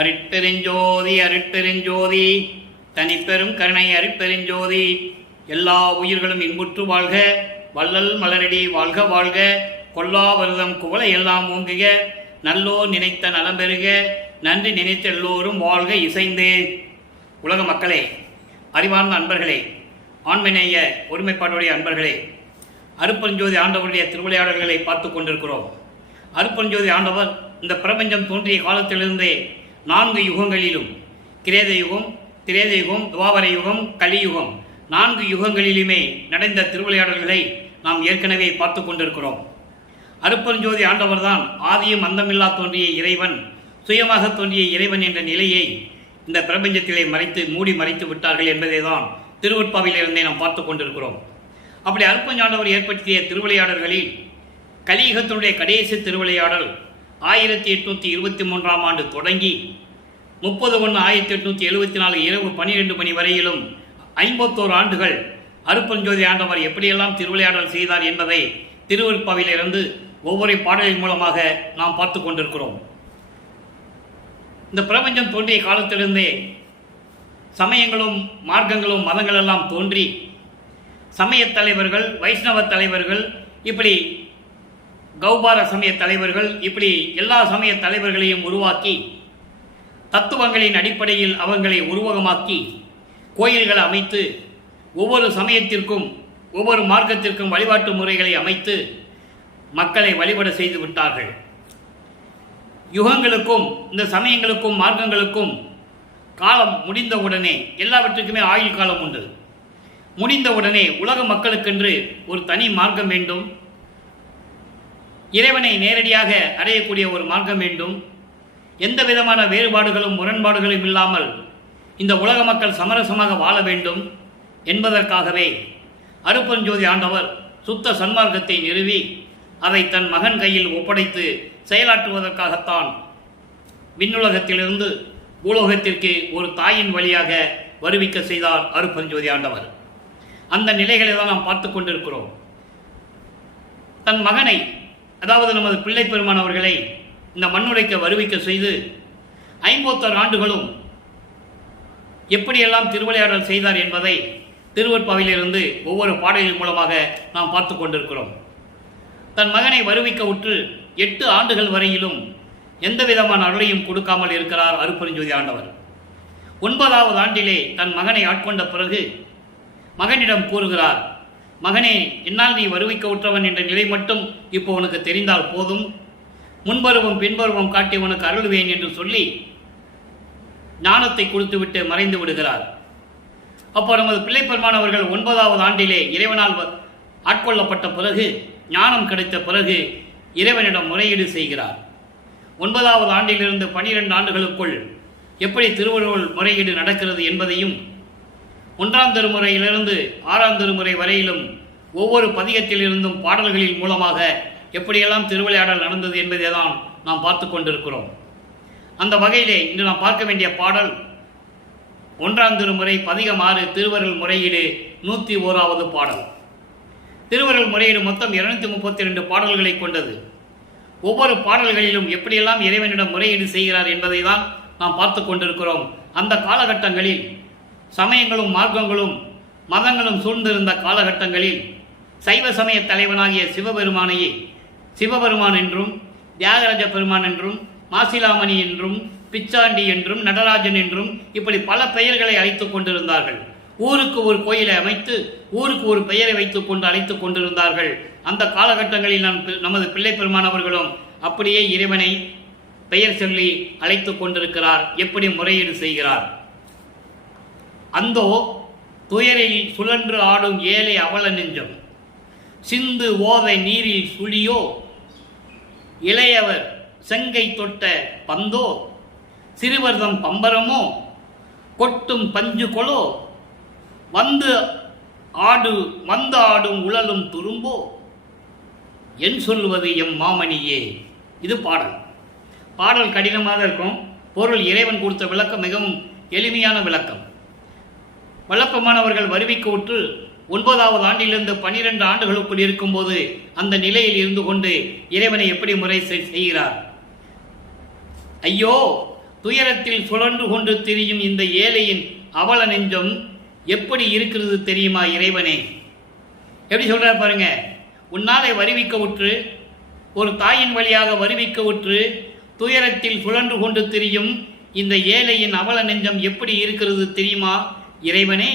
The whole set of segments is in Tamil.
அருட்பெருஞ்சோதி அருட்பெருஞ்சோதி தனிப்பெரும் கருணை அருட்பெருஞ்சோதி. எல்லா உயிர்களும் இன்புற்று வாழ்க, வள்ளல் மலரடி வாழ்க வாழ்க, கொல்லா வருதம் குவளை எல்லாம் ஓங்குக, நல்லோர் நினைத்த நலம் பெறுக, நன்றி நினைத்த எல்லோரும் வாழ்க இசைந்து. உலக மக்களே, அறிவார்ந்த அன்பர்களே, ஆண்மநேய ஒருமைப்பாட்டுடைய அன்பர்களே, அருட்பெருஞ்சோதி ஆண்டவருடைய திருவிளையாடல்களை பார்த்து கொண்டிருக்கிறோம். அருட்பெருஞ்சோதி ஆண்டவர் இந்த பிரபஞ்சம் தோன்றிய காலத்திலிருந்தே 4 யுகங்களிலும், கிரேத யுகம், திரேத யுகம், துவாபர யுகம், கலியுகம், 4 யுகங்களிலுமே நடந்த திருவிளையாடல்களை நாம் ஏற்கனவே பார்த்து கொண்டிருக்கிறோம். அருட்பெருஞ்சோதி ஆண்டவர் தான் ஆதியும் அந்தமில்லா தோன்றிய இறைவன், சுயமாக தோன்றிய இறைவன் என்ற நிலையை இந்த பிரபஞ்சத்திலே மூடி மறைத்து விட்டார்கள் என்பதை தான் திருவொற்பாவிலிருந்தே நாம் பார்த்து கொண்டிருக்கிறோம். அப்படி அருட்பெருஞ்சாண்டவர் ஏற்படுத்திய திருவிளையாடல்களில் கலியுகத்தினுடைய கடைசி திருவிளையாடல் 1823ஆம் ஆண்டு தொடங்கி 30/1/1874 இரவு 12 மணி வரையிலும் 51 ஆண்டுகள் அருட்பெருஞ்சோதி ஆண்டவர் எப்படியெல்லாம் திருவிளையாடல் செய்தார் என்பதை திருவொற்பாவிலிருந்து ஒவ்வொரு பாடலின் மூலமாக நாம் பார்த்து கொண்டிருக்கிறோம். இந்த பிரபஞ்சம் தோன்றிய காலத்திலிருந்தே சமயங்களும் மார்க்கங்களும் மதங்கள் எல்லாம் தோன்றி சமய தலைவர்கள், வைஷ்ணவ தலைவர்கள், இப்படி கௌபார சமய தலைவர்கள், இப்படி எல்லா சமய தலைவர்களையும் உருவாக்கி தத்துவங்களின் அடிப்படையில் அவங்களை உருவகமாக்கி கோயில்களை அமைத்து ஒவ்வொரு சமயத்திற்கும் ஒவ்வொரு மார்க்கத்திற்கும் வழிபாட்டு முறைகளை அமைத்து மக்களை வழிபட செய்து விட்டார்கள். யுகங்களுக்கும் இந்த சமயங்களுக்கும் மார்க்கங்களுக்கும் காலம் முடிந்தவுடனே, எல்லாவற்றுக்குமே ஆயுள் காலம் உண்டு, முடிந்தவுடனே உலக மக்களுக்கென்று ஒரு தனி மார்க்கம் வேண்டும், இறைவனை நேரடியாக அடையக்கூடிய ஒரு மார்க்கம் வேண்டும், எந்த விதமான வேறுபாடுகளும் முரண்பாடுகளும் இல்லாமல் இந்த உலக மக்கள் சமரசமாக வாழ வேண்டும் என்பதற்காகவே அருட்பெருஞ்சோதி ஆண்டவர் சுத்த சன்மார்க்கத்தை நிறுவி அதை தன் மகன் கையில் ஒப்படைத்து செயலாற்றுவதற்காகத்தான் விண்ணுலகத்திலிருந்து பூலோகத்திற்கு ஒரு தாயின் வழியாக வருவிக்க செய்தார் அருட்பெருஞ்சோதி ஆண்டவர். அந்த நிலைகளை தான் நாம் பார்த்து கொண்டிருக்கிறோம். தன் மகனை, அதாவது நமது பிள்ளை பெருமான் அவர்களை இந்த மண்ணுடைக்க வருவிக்க செய்து 51 ஆண்டுகளும் எப்படியெல்லாம் திருவிளையாடல் செய்தார் என்பதை திருவொற்பாவிலிருந்து ஒவ்வொரு பாடலின் மூலமாக நாம் பார்த்து கொண்டிருக்கிறோம். தன் மகனை வருவிக்க உற்று 8 ஆண்டுகள் வரையிலும் எந்த விதமான அருளையும் கொடுக்காமல் இருக்கிறார் அருட்பெருஞ்சோதி ஆண்டவர். 9வது ஆண்டிலே தன் மகனை ஆட்கொண்ட பிறகு மகனிடம் கூறுகிறார், மகனே, என்னால் நீ வருவிக்க உற்றவன் என்ற நிலை மட்டும் இப்போ உனக்கு தெரிந்தால் போதும், முன்பருவம் பின்பருவம் காட்டி உனக்கு அருள்வேன் என்று சொல்லி ஞானத்தை கொடுத்துவிட்டு மறைந்து விடுகிறார். அப்போ நமது பிள்ளை பெருமான் அவர்கள் 9வது ஆண்டிலே இறைவனால் ஆட்கொள்ளப்பட்ட பிறகு, ஞானம் கிடைத்த பிறகு இறைவனிடம் முறையீடு செய்கிறார். 9வது ஆண்டிலிருந்து 12 ஆண்டுகளுக்குள் எப்படி திருவள்ளுவர் முறையீடு நடக்கிறது என்பதையும், 1ஆம் திருமுறையிலிருந்து 6ஆம் திருமுறை வரையிலும் ஒவ்வொரு பதிகத்திலிருந்தும் பாடல்களின் மூலமாக எப்படியெல்லாம் திருவிளையாடல் நடந்தது என்பதை தான் நாம் பார்த்து கொண்டிருக்கிறோம். அந்த வகையிலே இன்று நாம் பார்க்க வேண்டிய பாடல் 1ஆம் திருமுறை பதிகம் 6 திருவருள் முறையீடு 101வது பாடல். திருவருள் முறையீடு மொத்தம் 232 பாடல்களை கொண்டது. ஒவ்வொரு பாடல்களிலும் எப்படியெல்லாம் இறைவனிடம் முறையீடு செய்கிறார் என்பதை தான் நாம் பார்த்து கொண்டிருக்கிறோம். அந்த காலகட்டங்களில் சமயங்களும் மார்க்கங்களும் மதங்களும் சூழ்ந்திருந்த காலகட்டங்களில் சைவ சமய தலைவனாகிய சிவபெருமானையே சிவபெருமான் என்றும், தியாகராஜ பெருமான் என்றும், மாசிலாமணி என்றும், பிச்சாண்டி என்றும், நடராஜன் என்றும் இப்படி பல பெயர்களை அழைத்துக் கொண்டிருந்தார்கள். ஊருக்கு ஒரு கோயிலை அமைத்து ஊருக்கு ஒரு பெயரை வைத்துக் கொண்டு அழைத்துக் கொண்டிருந்தார்கள். அந்த காலகட்டங்களில் நமது பிள்ளை பெருமான் அவர்களும் அப்படியே இறைவனை பெயர் சொல்லி அழைத்துக் கொண்டிருக்கிறார். எப்படி முறையீடு செய்கிறார்? அந்தோ துயரில் சுழன்று ஆடும் ஏழை அவல நெஞ்சம், சிந்து ஓதை நீரில் சுழியோ, இளையவர் செங்கை தொட்ட பந்தோ, சிறுவர்தம் பம்பரமோ, கொட்டும் பஞ்சு கொலோ, வந்து ஆடும் உழலும் துரும்போ, என் சொல்லுவது எம் மாமணியே. இது பாடல் கடினமாக இருக்கும். பொருள் இறைவன் கொடுத்த விளக்கம் மிகவும் எளிமையான விளக்கம். வல்லப்பமானவர்கள் வருவிக்க உற்று 9வது ஆண்டிலிருந்து 12 ஆண்டுகளுக்குள் இருக்கும்போது அந்த நிலையில் இருந்து கொண்டு இறைவனை எப்படி முறை செய்கிறார்? ஐயோ, துயரத்தில் சுழன்று கொண்டு திரியும் இந்த ஏழையின் அவல நெஞ்சம் எப்படி இருக்கிறது தெரியுமா இறைவனே? எப்படி சொல்றார் பாருங்க. உன்னாலே வருவிக்க உற்று, ஒரு தாயின் வழியாக வருவிக்க உற்று துயரத்தில் சுழன்று கொண்டு திரியும் இந்த ஏழையின் அவல நெஞ்சம் எப்படி இருக்கிறது தெரியுமா இறைவனே?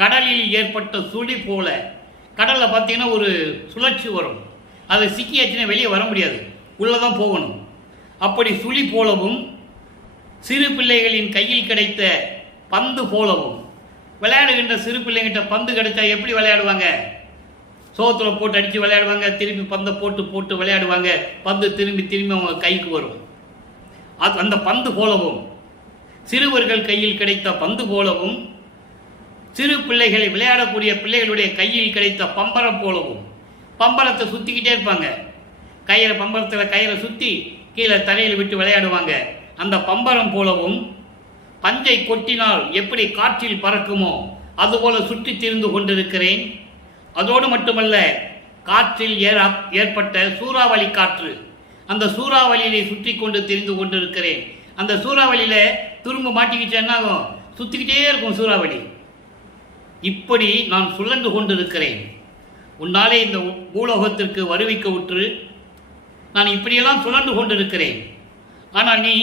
கடலில் ஏற்பட்ட சுழி போல, கடலில் பார்த்தீங்கன்னா ஒரு சுழற்சி வரும், அதை சிக்கியாச்சுன்னா வெளியே வர முடியாது, உள்ளதான் போகணும். அப்படி சுழி போலவும் சிறு பிள்ளைகளின் கையில் கிடைத்த பந்து போலவும், விளையாடுகின்ற சிறு பிள்ளைங்கிட்ட பந்து கிடைச்சா எப்படி விளையாடுவாங்க? சோத்தில் போட்டு அடித்து விளையாடுவாங்க, திரும்பி பந்தை போட்டு போட்டு விளையாடுவாங்க, பந்து திரும்பி திரும்பி அவங்க கைக்கு வரும். அந்த பந்து போலவும், சிறுவர்கள் கையில் கிடைத்த பந்து போலவும், சிறு பிள்ளைகளை விளையாடக்கூடிய பிள்ளைகளுடைய கையில் கிடைத்த பம்பரம் போலவும், பம்பரத்தை சுற்றிக்கிட்டே இருப்பாங்க, பம்பரத்தில் கயிறை சுற்றி கீழே தரையில் விட்டு விளையாடுவாங்க. அந்த பம்பரம் போலவும் பஞ்சை கொட்டினால் எப்படி காற்றில் பறக்குமோ அதுபோல சுற்றி திரிந்து கொண்டிருக்கிறேன். அதோடு மட்டுமல்ல, காற்றில் ஏற்பட்ட சூறாவளி காற்று, அந்த சூறாவளியிலே சுற்றி கொண்டு திரிந்து கொண்டிருக்கிறேன். அந்த சூறாவளியில துரும்பு மாட்டிக்கிச்சு என்னாகும், சுற்றிக்கிட்டே இருக்கும் சூறாவளி. இப்படி நான் சுழன்று கொண்டிருக்கிறேன். உன்னாலே இந்த பூலோகத்திற்கு வருவிக்க உற்று நான் இப்படியெல்லாம் சுழன்று கொண்டிருக்கிறேன். ஆனால் நீ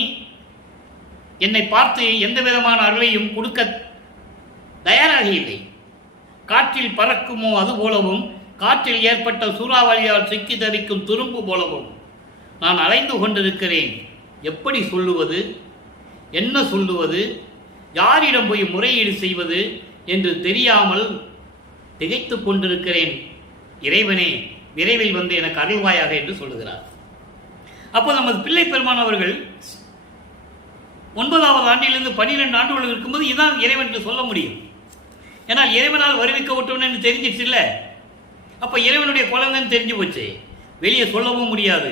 என்னை பார்த்து எந்த விதமான அருளையும் கொடுக்க தயாராக இல்லை. காற்றில் பறக்குமோ அது போலவும், காற்றில் ஏற்பட்ட சூறாவளியால் சிக்கி தவிக்கும் துரும்பு போலவும் நான் அலைந்து கொண்டிருக்கிறேன். எப்படி சொல்லுவது, என்ன சொல்லுவது, யாரிடம் போய் முறையீடு செய்வது என்று தெரியாமல் திகைத்து கொண்டிருக்கிறேன். இறைவனே, விரைவில் வந்து எனக்கு அருள்வாயாக என்று சொல்லுகிறார். அப்போ நமது பிள்ளை பெருமான் அவர்கள் 9வது ஆண்டிலிருந்து 12 ஆண்டுகள் இருக்கும்போது இதான் இறைவன் என்று சொல்ல முடியும். ஏன்னால் இறைவனால் வருவிக்க விட்டோன்னு தெரிஞ்சிச்சு இல்லை. அப்போ இறைவனுடைய குழந்தைன்னு தெரிஞ்சு போச்சு. வெளியே சொல்லவும் முடியாது,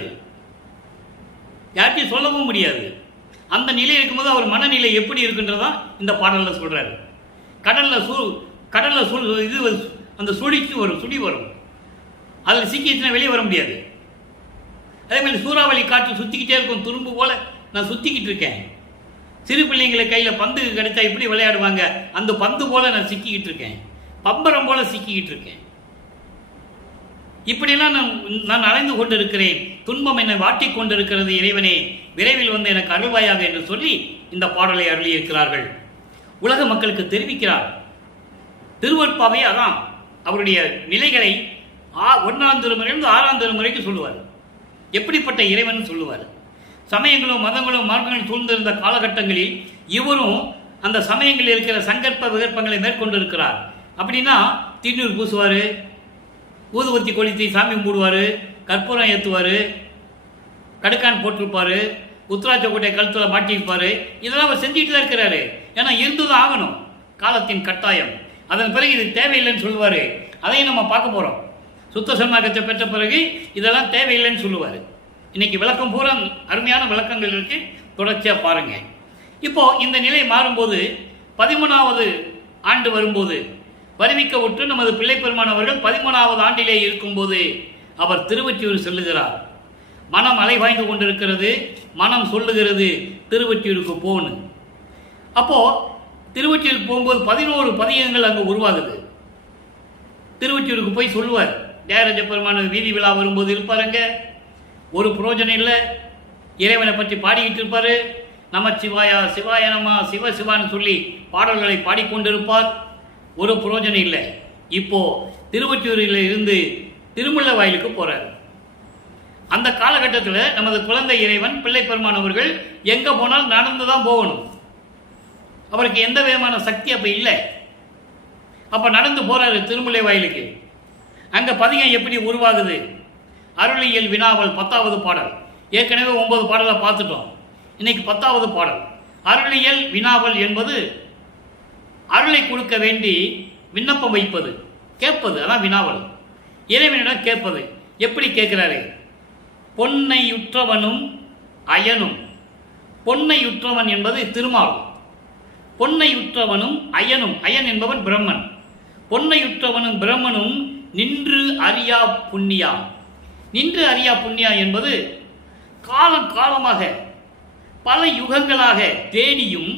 யார்ட்டையும் சொல்லவும் முடியாது. அந்த நிலை இருக்கும்போது அவர் மனநிலை எப்படி இருக்குன்றதான் இந்த பாடலில் சொல்றாரு. கடல்ல இது அந்த சுழிக்கு வரும், சுழி வரும், அதில் சிக்கிச்சுன்னா வெளியே வர முடியாது. அதே மாதிரி சூறாவளி காற்று சுற்றிக்கிட்டே இருக்கும், துரும்பு போல நான் சுற்றிக்கிட்டு இருக்கேன். சிறு பிள்ளைங்களை கையில் பந்து கிடைச்சா எப்படி விளையாடுவாங்க, அந்த பந்து போல நான் சிக்கிக்கிட்டு இருக்கேன், பம்பரம் போல சிக்கிக்கிட்டு இருக்கேன். இப்படியெல்லாம் நான் அலைந்து கொண்டிருக்கிறேன். துன்பம் என்னை வாட்டிக் கொண்டிருக்கிறது. இறைவனே, விரைவில் வந்து எனக்கு அருள்வாயாக என்று சொல்லி இந்த பாடலை அருளியிருக்கிறார்கள். உலக மக்களுக்கு தெரிவிக்கிறார். திருவற்பாவை அதான் அவருடைய நிலைகளை 1ஆம் திருமுறையிலிருந்து 6ஆம் திருமுறைக்கு சொல்லுவார். எப்படிப்பட்ட இறைவன் சொல்லுவார். சமயங்களும் மதங்களும் மார்க்கங்களும் சூழ்ந்திருந்த காலகட்டங்களில் இவரும் அந்த சமயங்களில் இருக்கிற சங்கற்ப விகற்பங்களை மேற்கொண்டிருக்கிறார். அப்படின்னா திண்ணூர் பூசுவார், ஊதுவத்தி கொளுத்தி சாமி மூடுவார், கற்பூரம் ஏற்றுவார், கடுக்கான் போட்டிருப்பார், உத்ராட்ச கோட்டை கழுத்தில் மாட்டியிருப்பார். இதெல்லாம் அவர் செஞ்சுட்டு தான் இருக்கிறாரு. ஏன்னா இருந்துதான் ஆகணும், காலத்தின் கட்டாயம். அதன் பிறகு இது தேவையில்லைன்னு சொல்லுவார். அதையும் நம்ம பார்க்க போகிறோம். சுத்த சன்மார்க்கத்தை பெற்ற பிறகு இதெல்லாம் தேவையில்லைன்னு சொல்லுவார். இன்னைக்கு விளக்கம் பூரா அருமையான விளக்கங்கள் இருக்கு, தொடர்ச்சியாக பாருங்க. இப்போ இந்த நிலை மாறும்போது 13வது ஆண்டு வரும்போது வருவிக்க உற்று நமது பிள்ளை பெருமான் அவர்கள் 13வது ஆண்டிலே இருக்கும்போது அவர் திருவொற்றியூர் செல்லுகிறார். மனம் அலைவாய்ந்து கொண்டிருக்கிறது, மனம் சொல்லுகிறது திருவொற்றியூருக்கு போன்னு. அப்போ திருவொற்றியூருக்கு போகும்போது 11 பதிகங்கள் அங்கு உருவாகுது. திருவொற்றியூருக்கு போய் சொல்லுவார். தேவராஜ பெருமான வீதி விழா வரும்போது இருப்பாருங்க, ஒரு புரோஜனம் இல்லை, இறைவனை பற்றி பாடிக்கிட்டு இருப்பார். நமச்சிவாயா, சிவாய நம, சிவ சிவான்னு சொல்லி பாடல்களை பாடிக்கொண்டிருப்பார். ஒரு புரோஜனம் இல்லை. இப்போ திருவொற்றியூரில் இருந்து திருமுல்லை வாயிலுக்கு போறார். அந்த காலகட்டத்தில் நமது குழந்தை இறைவன் பிள்ளை பெருமான் அவர்கள் எங்க போனாலும் நடந்துதான் போகணும். அவருக்கு எந்த விதமான சக்தி அப்ப இல்லை. அப்ப நடந்து போறாரு திருமுல்லை வாயிலுக்கு. அங்க பதிகம் எப்படி உருவாகுது? அருளியல் வினாவல் 10வது பாடல். ஏற்கனவே 9 பாடலை பார்த்துட்டோம். இன்னைக்கு 10வது பாடல். அருளியல் வினாவல் என்பது அருளை கொடுக்க வேண்டி விண்ணப்பம் வைப்பது, கேட்பது, அதான் வினாவல். இறைவனிடம் கேட்பது. எப்படி கேட்கிறாரு? பொன்னையுற்றவனும் அயனும். பொன்னையுற்றவன் என்பது திருமால். பொன்னையுற்றவனும் அயனும், அயன் என்பவன் பிரம்மன். பொன்னையுற்றவனும் பிரம்மனும் நின்று அறியா புண்ணியா. நின்று அறியா புண்ணியா என்பது காலம் காலமாக பல யுகங்களாக தேடியும்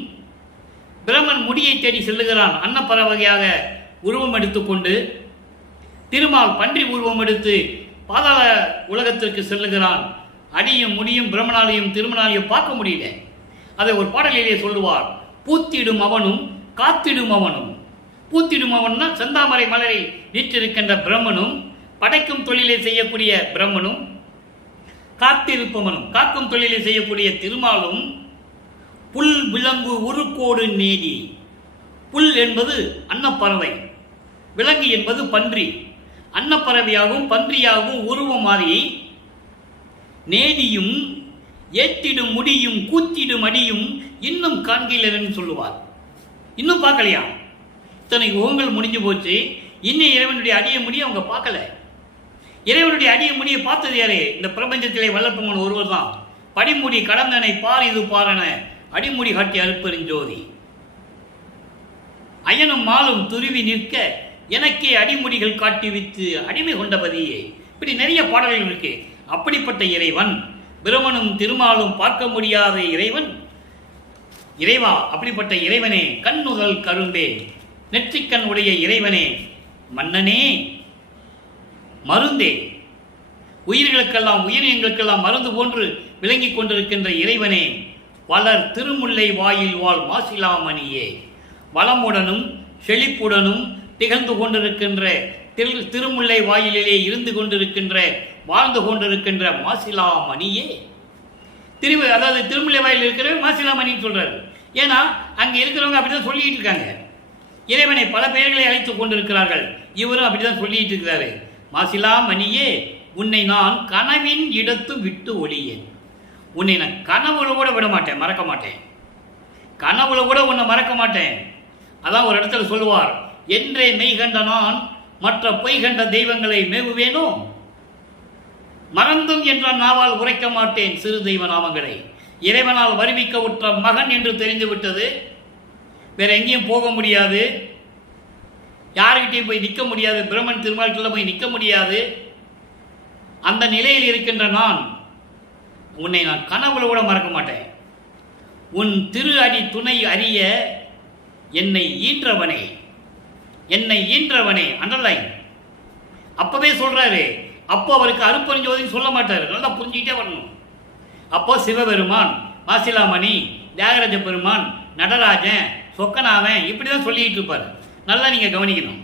பிரமன் முடியை தேடி செல்லுகிறான். அன்னப்பறவையாக உருவம் எடுத்துக்கொண்டு திருமால் பன்றி உருவம் எடுத்து பாதாள உலகத்திற்கு செல்லுகிறான். அடியும் முடியும் பிரம்மனாலையும் திருமணாலையும் பார்க்க முடியல. அதை ஒரு பாடலிலே சொல்லுவார். பூத்திடும் அவனும் காத்திடும் அவனும். பூத்திடும் அவன்னா செந்தாமரை மலரில் வீற்றிருக்கின்ற பிரம்மனும், படைக்கும் தொழிலை செய்யக்கூடிய பிரம்மனும், காத்திருப்பவனும் காக்கும் தொழிலை செய்யக்கூடிய திருமாலும், புல் விலங்கு உருக்கோடு நேதி. புல் என்பது அன்னப்பறவை, விலங்கு என்பது பன்றி. அன்னப்பறவையாகவும் பன்றியாகவும் உருவம் மாறி நேதியும் ஏற்றிடும் முடியும் கூத்திடும் அடியும் இன்னும் காண்கிறன்னு சொல்லுவார். இன்னும் பார்க்கலையா? இத்தனை யுகங்கள் முடிஞ்சு போச்சு, இன்னும் இறைவனுடைய அடிய முடிய அவங்க பார்க்கல. இறைவனுடைய அடிய முடிய பார்த்தது யாரு? இந்த பிரபஞ்சத்திலே வல்லப்பமன் ஒருவர் தான். படிமுடி கடந்தனை பார் இது பாரன அடிமுடி காட்டி அருப்பெருஞ்சோதி. அயனும் மாலும் துருவி நிற்க எனக்கே அடிமுடிகள் காட்டி வித்து அடிமை கொண்டபதியே. இப்படி நிறைய பாடல்கள் இருக்கு. அப்படிப்பட்ட இறைவன், பிரமனும் திருமாலும் பார்க்க முடியாத இறைவன், இறைவா அப்படிப்பட்ட இறைவனே, கண்ணுதல் கரும்பே, நெற்றிக்கண் உடைய இறைவனே, மன்னனே, மருந்தே, உயிர்களுக்கெல்லாம் உயிரினங்களுக்கெல்லாம் மருந்து போன்று விளங்கிக் கொண்டிருக்கின்ற இறைவனே, வளர் திருமுல்லை வாயில் வாழ் மாசிலாமணியே, வளமுடனும் செழிப்புடனும் திகழ்ந்து கொண்டிருக்கின்ற திருமுல்லை வாயிலே இருந்து கொண்டிருக்கின்ற வாழ்ந்து கொண்டிருக்கின்ற மாசிலாமணியே. அதாவது திருமுல்லை வாயில் இருக்கிற மாசிலாமணின்னு சொல்றாரு. ஏன்னா அங்க இருக்கிறவங்க அப்படிதான் சொல்லிட்டு இருக்காங்க. இறைவனை பல பெயர்களை அழைத்துக் கொண்டிருக்கிறார்கள். இவரும் அப்படிதான் சொல்லிட்டு இருக்கிறாரு. மாசிலாமணியே, உன்னை நான் கனவின் இடத்து விட்டு ஒளியேன். உன்னை நான் கனவுல கூட விட மாட்டேன், மறக்க மாட்டேன். கனவுல கூட உன்னை மறக்க மாட்டேன். அதான் ஒரு இடத்துல சொல்லுவார், என்றே மெய் கண்ட நான் மற்ற பொய் கண்ட தெய்வங்களை மேவுவேனோ, மறந்தும் என்ற நாவால் உரைக்க மாட்டேன் சிறு தெய்வ நாமங்களை. இறைவனால் வருவிக்க உற்ற மகன் என்று தெரிந்துவிட்டது. வேற எங்கேயும் போக முடியாது, யாருக்கிட்டையும் போய் நிற்க முடியாது, பிரம்மன் திருமால்கிட்ட போய் நிற்க முடியாது. அந்த நிலையில் இருக்கின்ற நான் உன்னை நான் கனவுல கூட மறக்க மாட்டேன். உன் திரு அடி துணை அறிய என்னை ஈன்றவனே, என்னை ஈன்றவனே. அண்டர்லைன். அப்பவே சொல்றாரு. அப்போ அவருக்கு அருப்பெருஞ்சோதின்னு சொல்ல மாட்டாரு, நல்லா புரிஞ்சுக்கிட்டே வரணும். அப்போ சிவபெருமான், மாசிலாமணி, தியாகராஜ பெருமான், நடராஜன், சொக்கநாதன் இப்படிதான் சொல்லிட்டு இருப்பாரு. நல்லா நீங்க கவனிக்கணும்.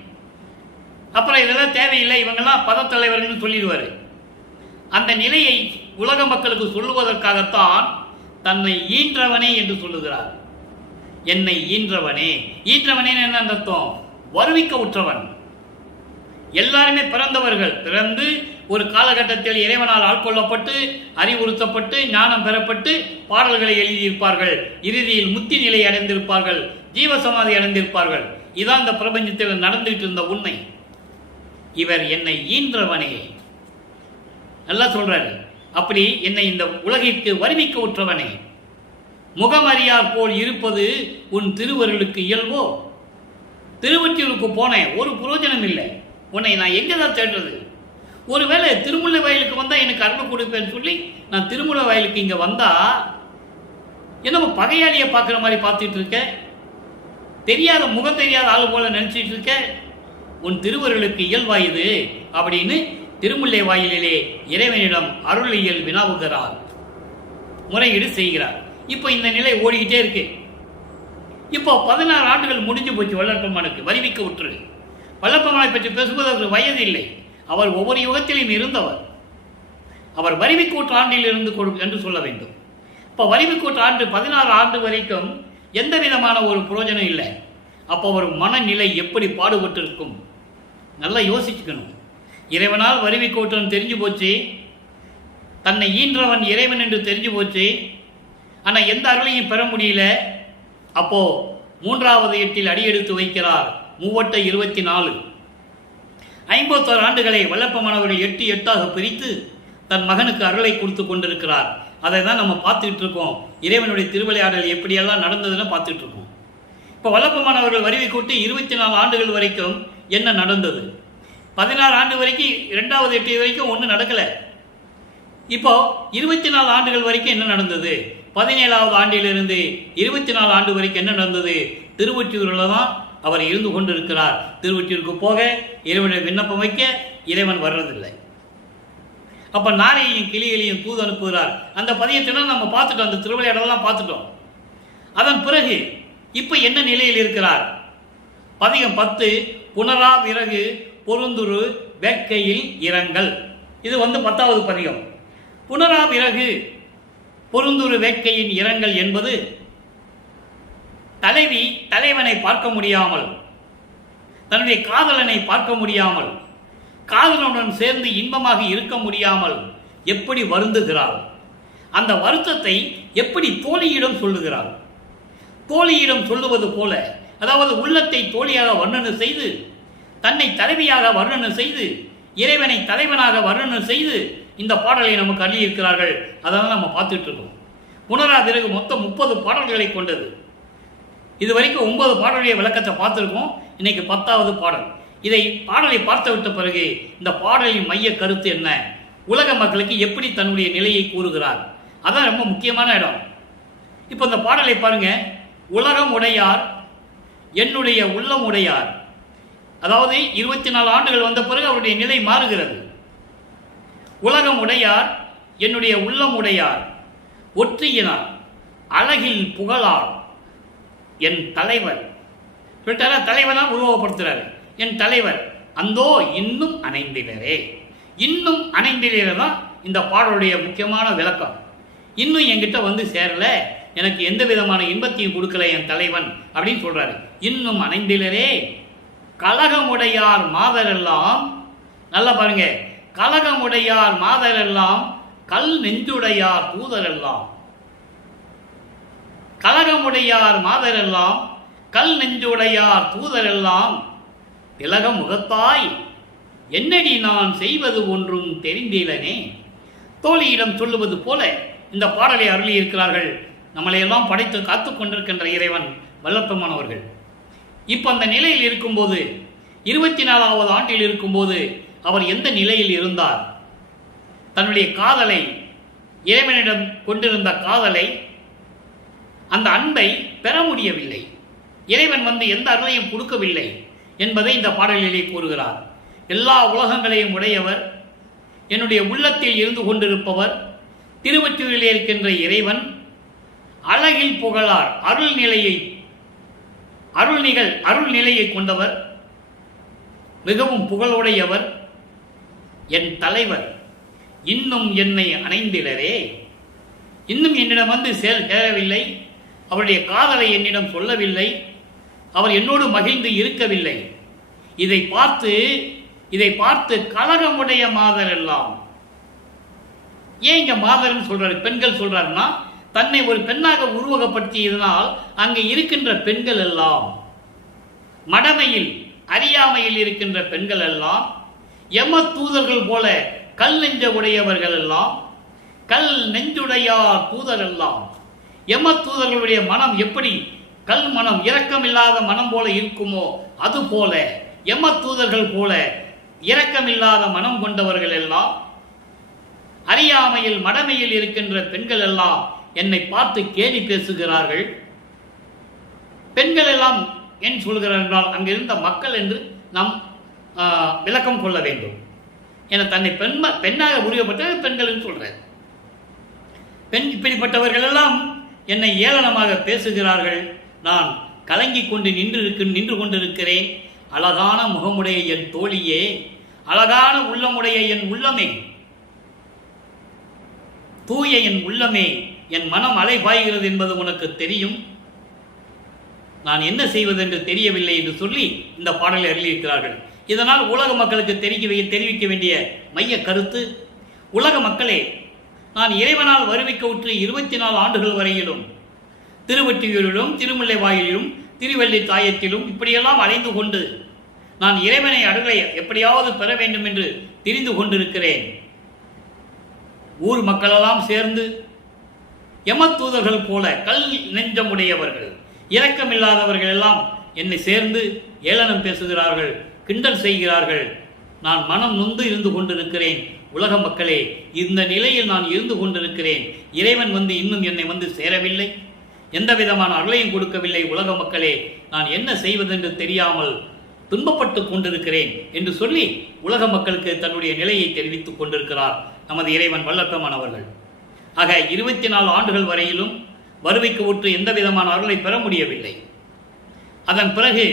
அப்புறம் இதெல்லாம் தேவையில்லை, இவங்கெல்லாம் பதத்தலைவர்கள் சொல்லிடுவாரு. அந்த நிலையை உலக மக்களுக்கு சொல்லுவதற்காகத்தான் தன்னை ஈன்றவனே என்று சொல்லுகிறார். என்னை ஈன்றவனே. ஈன்றவனே என்ன அர்த்தம்? வருவிக்க உற்றவன். எல்லாருமே பிறந்தவர்கள். பிறந்து ஒரு காலகட்டத்தில் இறைவனால் ஆட்கொள்ளப்பட்டு அறிவுறுத்தப்பட்டு ஞானம் பெறப்பட்டு பாடல்களை எழுதியிருப்பார்கள். இறுதியில் முத்தி நிலை அடைந்திருப்பார்கள், ஜீவசமாதி அடைந்திருப்பார்கள். இதான் இந்த பிரபஞ்சத்தில் நடந்துகிட்டு இருந்த உண்மை. இவர் என்னை ஈன்றவனே நல்லா சொல்றாரு. அப்படி என்னை இந்த உலகிற்கு வருவிக்க உற்றவனே, முகமறியார் போல் இருப்பது உன் திருவருளுக்கு இயல்போ. திருவொற்றியூருக்கு போனேன், ஒரு புரோஜனம் இல்லை. உன்னை நான் எங்கதான் தேடுறது? ஒருவேளை திருமுல்லை வயலுக்கு வந்தா எனக்கு அருள் கொடுப்பேன்னு சொல்லி நான் திருமுல்லை வயலுக்கு இங்க வந்தா என்னமோ பகையாளியை பார்க்குற மாதிரி பார்த்துட்டு இருக்க, தெரியாத முகம் தெரியாத ஆளு போல நினைச்சிட்டு இருக்க. உன் திருவருளுக்கு இயல்பாயுது அப்படின்னு திருமுல்லை வாயிலே இறைவனிடம் அருளியல் வினாவுகிறார், முறையீடு செய்கிறார். இப்போ இந்த நிலை ஓடிக்கிட்டே இருக்கு. இப்போ 16 ஆண்டுகள் முடிஞ்சு போச்சு. வல்லப்பெருமானுக்கு வருவிக்க உற்று. வல்லப்பெருமானை பற்றி பேசும்போது அவருக்கு வயது இல்லை. அவர் ஒவ்வொரு யுகத்திலும் இருந்தவர். அவர் வருவிக்கூற்று ஆண்டில் இருந்து என்று சொல்ல வேண்டும். இப்போ வருவிக்கூற்று ஆண்டு 16 ஆண்டு வரைக்கும் எந்த விதமான ஒரு புரோஜனம் இல்லை. அப்போ ஒரு மனநிலை எப்படி பாடுபட்டு இருக்கும்? நல்லா யோசிச்சுக்கணும். இறைவனால் வருவிக்கூற்றன் தெரிஞ்சு போச்சு, தன்னை ஈன்றவன் இறைவன் என்று தெரிஞ்சு போச்சு. ஆனால் எந்த அருளையும் பெற முடியல. அப்போ 3வது எட்டில் அடியெடுத்து வைக்கிறார். 3 24 51 ஆண்டுகளை வல்லப்பெருமானவர்கள் 8 8ஆக பிரித்து தன் மகனுக்கு அருளை கொடுத்து கொண்டிருக்கிறார். அதை தான் நம்ம பார்த்துக்கிட்டு இருக்கோம். இறைவனுடைய திருவிளையாடல் எப்படியெல்லாம் நடந்ததுன்னு பார்த்துட்டு இருக்கோம். இப்போ வல்லப்பெருமானவர்கள் வருவி கூட்டி 24 ஆண்டுகள் வரைக்கும் என்ன நடந்தது? 16 ஆண்டு வரைக்கும் 2வது எட்டு வரைக்கும் ஒன்றும் நடக்கலை. இப்போ 24 ஆண்டுகள் வரைக்கும் என்ன நடந்தது? 17வது ஆண்டிலிருந்து 24 ஆண்டு வரைக்கும் என்ன நடந்தது? திருவொற்றியூரில் தான் அவர் இருந்து கொண்டிருக்கிறார். திருவொற்றியூருக்கு போக இறைவனை விண்ணப்பம் வைக்க இறைவன் வர்றதில்லை. அப்ப நாரையையும் கிளிகளையும் தூது அனுப்புகிறார். அந்த பதியத்திலாம் நம்ம பார்த்துட்டோம், அந்த திருவிளையாடலாம் பார்த்துட்டோம். அதன் பிறகு இப்ப என்ன நிலையில் இருக்கிறார்? பதிகம் 10 புனரா விறகு பொருந்துரு வேட்கையில் இரங்கல். இது 10வது பதிகம். புனரா விறகு பொருந்துரு வேட்கையின் இரங்கல் என்பது தலைவி தலைவனை பார்க்க முடியாமல், தன்னுடைய காதலனை பார்க்க முடியாமல், காதலனுடன் சேர்ந்து இன்பமாக இருக்க முடியாமல் எப்படி வருந்துகிறாள், அந்த வருத்தத்தை எப்படி தோழியிடம் சொல்லுகிறாள். தோழியிடம் சொல்லுவது போல, அதாவது உள்ளத்தை தோழியாக வர்ணனை செய்து, தன்னை தலைவியாக வர்ணனை செய்து, இறைவனை தலைவனாக வர்ணனை செய்து இந்த பாடலை நமக்கு அள்ளியிருக்கிறார்கள். அதான் நம்ம பார்த்துட்டு இருக்கோம். புனரா விறகு மொத்தம் 30 பாடல்களை கொண்டது. இதுவரைக்கும் 9 பாடலுடைய விளக்கத்தை பார்த்துருக்கோம். இன்னைக்கு 10வது பாடல். இதை பாடலை பார்த்து விட்ட பிறகு இந்த பாடலின் மைய கருத்து என்ன, உலக மக்களுக்கு எப்படி தன்னுடைய நிலையை கூறுகிறார், அதான் ரொம்ப முக்கியமான இடம். இப்போ இந்த பாடலை பாருங்க. உலகம் உடையார் என்னுடைய உள்ளம் உடையார். அதாவது 24 ஆண்டுகள் வந்த பிறகு அவருடைய நிலை மாறுகிறது. உலகம் உடையார் என்னுடைய உள்ளம் உடையார், ஒற்றியினார் அழகில் புகழார் என் தலைவர். சொல்லிட்டாரா? தலைவனா உருவகப்படுத்துறாரு. என் தலைவர் அந்தோ இன்னும் அணைந்திலரே. இன்னும் அணைந்திலரே தான் இந்த பாடலுடைய முக்கியமான விளக்கம். இன்னும் என்கிட்ட வந்து சேரல, எனக்கு எந்த விதமான இன்பத்தையும் கொடுக்கல என் தலைவன் அப்படின்னு சொல்றாரு. இன்னும் அணைந்திலரே கலகமுடையார் மாதரெல்லாம். நல்லா பாருங்க, கலகமுடையார் மாதரெல்லாம் கல் நெஞ்சுடையார் தூதரெல்லாம். கலகமுடையார் மாதரெல்லாம் கல் நெஞ்சுடையார் தூதரெல்லாம் திலக முகத்தாய் என்னடி நான் செய்வது ஒன்றும் தெரிந்திலனே. தோழியிடம் சொல்லுவது போல இந்த பாடலை அருளி இருக்கிறார்கள். நம்மளையெல்லாம் படைத்து காத்து கொண்டிருக்கின்ற இறைவன் வல்லப்பமானவர்கள். இப்ப அந்த நிலையில் இருக்கும்போது, 24வது ஆண்டில் இருக்கும்போது அவர் எந்த நிலையில் இருந்தார்? தன்னுடைய காதலை, இறைவனிடம் கொண்டிருந்த காதலை, அந்த அன்பை பெற முடியவில்லை. இறைவன் வந்து எந்த அருளையும் கொடுக்கவில்லை என்பதை இந்த பாடலிலே கூறுகிறார். எல்லா உலகங்களையும் உடையவர், என்னுடைய உள்ளத்தில் இருந்து கொண்டிருப்பவர், திருவொற்றியூரிலே இருக்கின்ற இறைவன், அழகில் புகழார் அருள் நிலையை கொண்டவர், மிகவும் புகழுடையவர், என் தலைவர். இன்னும் என்னை அணைந்திலரே. இன்னும் என்னிடம் வந்து சேரவில்லை, அவருடைய காதலை என்னிடம் சொல்லவில்லை, அவர் என்னோடு மகிழ்ந்து இருக்கவில்லை. இதை பார்த்து கலகமுடைய மாதர் எல்லாம். ஏன் இங்க மாதர்னு சொல்றாரு, பெண்கள் சொல்றாருன்னா, தன்னை ஒரு பெண்ணாக உருவகப்படுத்தியதனால் அங்கே இருக்கின்ற பெண்கள் எல்லாம், மடமையில் அறியாமையில் இருக்கின்ற பெண்கள் எல்லாம், எம தூதர்கள் போல கல் நெஞ்ச உடையவர்கள் எல்லாம், கல் நெஞ்சுடையார் தூதர் எல்லாம். எம தூதர்களுடைய மனம் எப்படி கல் மனம், இரக்கமில்லாத மனம் போல இருக்குமோ அது போல எம தூதர்கள் போல இரக்கமில்லாத மனம் கொண்டவர்கள் எல்லாம், அறியாமையில் மடமையில் இருக்கின்ற பெண்கள் எல்லாம் என்னை பார்த்து கேலி பேசுகிறார்கள். பெண்கள் எல்லாம் ஏன் சொல்கிறார் என்றால், அங்கிருந்த மக்கள் என்று நாம் விளக்கம் கொள்ள வேண்டும். என தன்னை பெண்ணாக உருவப்பட்ட பெண்கள் என்று சொல்றார். பெண் இப்படிப்பட்டவர்கள் எல்லாம் என்னை ஏளனமாக பேசுகிறார்கள். நான் கலங்கி கொண்டு நின்று கொண்டிருக்கிறேன். அழகான முகமுடைய என் தோழியே, அழகான உள்ளமுடைய என் உள்ளமே, தூய என் உள்ளமே, என் மனம் அலை பாய்கிறது என்பது உனக்கு தெரியும். நான் என்ன செய்வதென்று தெரியவில்லை என்று சொல்லி இந்த பாடலை அருளியிருக்கிறார்கள். இதனால் உலக மக்களுக்கு தெரிவிக்க வேண்டிய மைய கருத்து, உலக மக்களே, நான் இறைவனால் வருவிக்க உற்று 24 ஆண்டுகள் வரையிலும் திருவொற்றியூரிலும், திருமுல்லை வாயிலும், திருவள்ளி தாயத்திலும் இப்படியெல்லாம் அலைந்து கொண்டு நான் இறைவனை அருளை எப்படியாவது பெற வேண்டும் என்று தெரிந்து கொண்டிருக்கிறேன். ஊர் மக்களெல்லாம் சேர்ந்து எமத்தூதர்கள் போல கல் நெஞ்சமுடையவர்கள், இரக்கமில்லாதவர்கள் எல்லாம் என்னை சேர்ந்து ஏளனம் பேசுகிறார்கள், கிண்டல் செய்கிறார்கள். நான் மனம் நொந்து இருந்து கொண்டிருக்கிறேன். உலக மக்களே, இந்த நிலையில் நான் இருந்து கொண்டிருக்கிறேன், இறைவன் இன்னும் என்னை சேரவில்லை, எந்த விதமான அருளையும் கொடுக்கவில்லை, உலக மக்களே நான் என்ன செய்வதென்று தெரியாமல் துன்பப்பட்டு கொண்டிருக்கிறேன் என்று சொல்லி உலக மக்களுக்கு தன்னுடைய நிலையை தெரிவித்துக் கொண்டிருக்கிறார் நமது இறைவன் வல்லற்பமானவர்கள். ஆக 24 ஆண்டுகள் வரையிலும் வறுமைக்கு உற்று எந்த விதமான அருளை பெற முடியவில்லை. அதன் பிறகு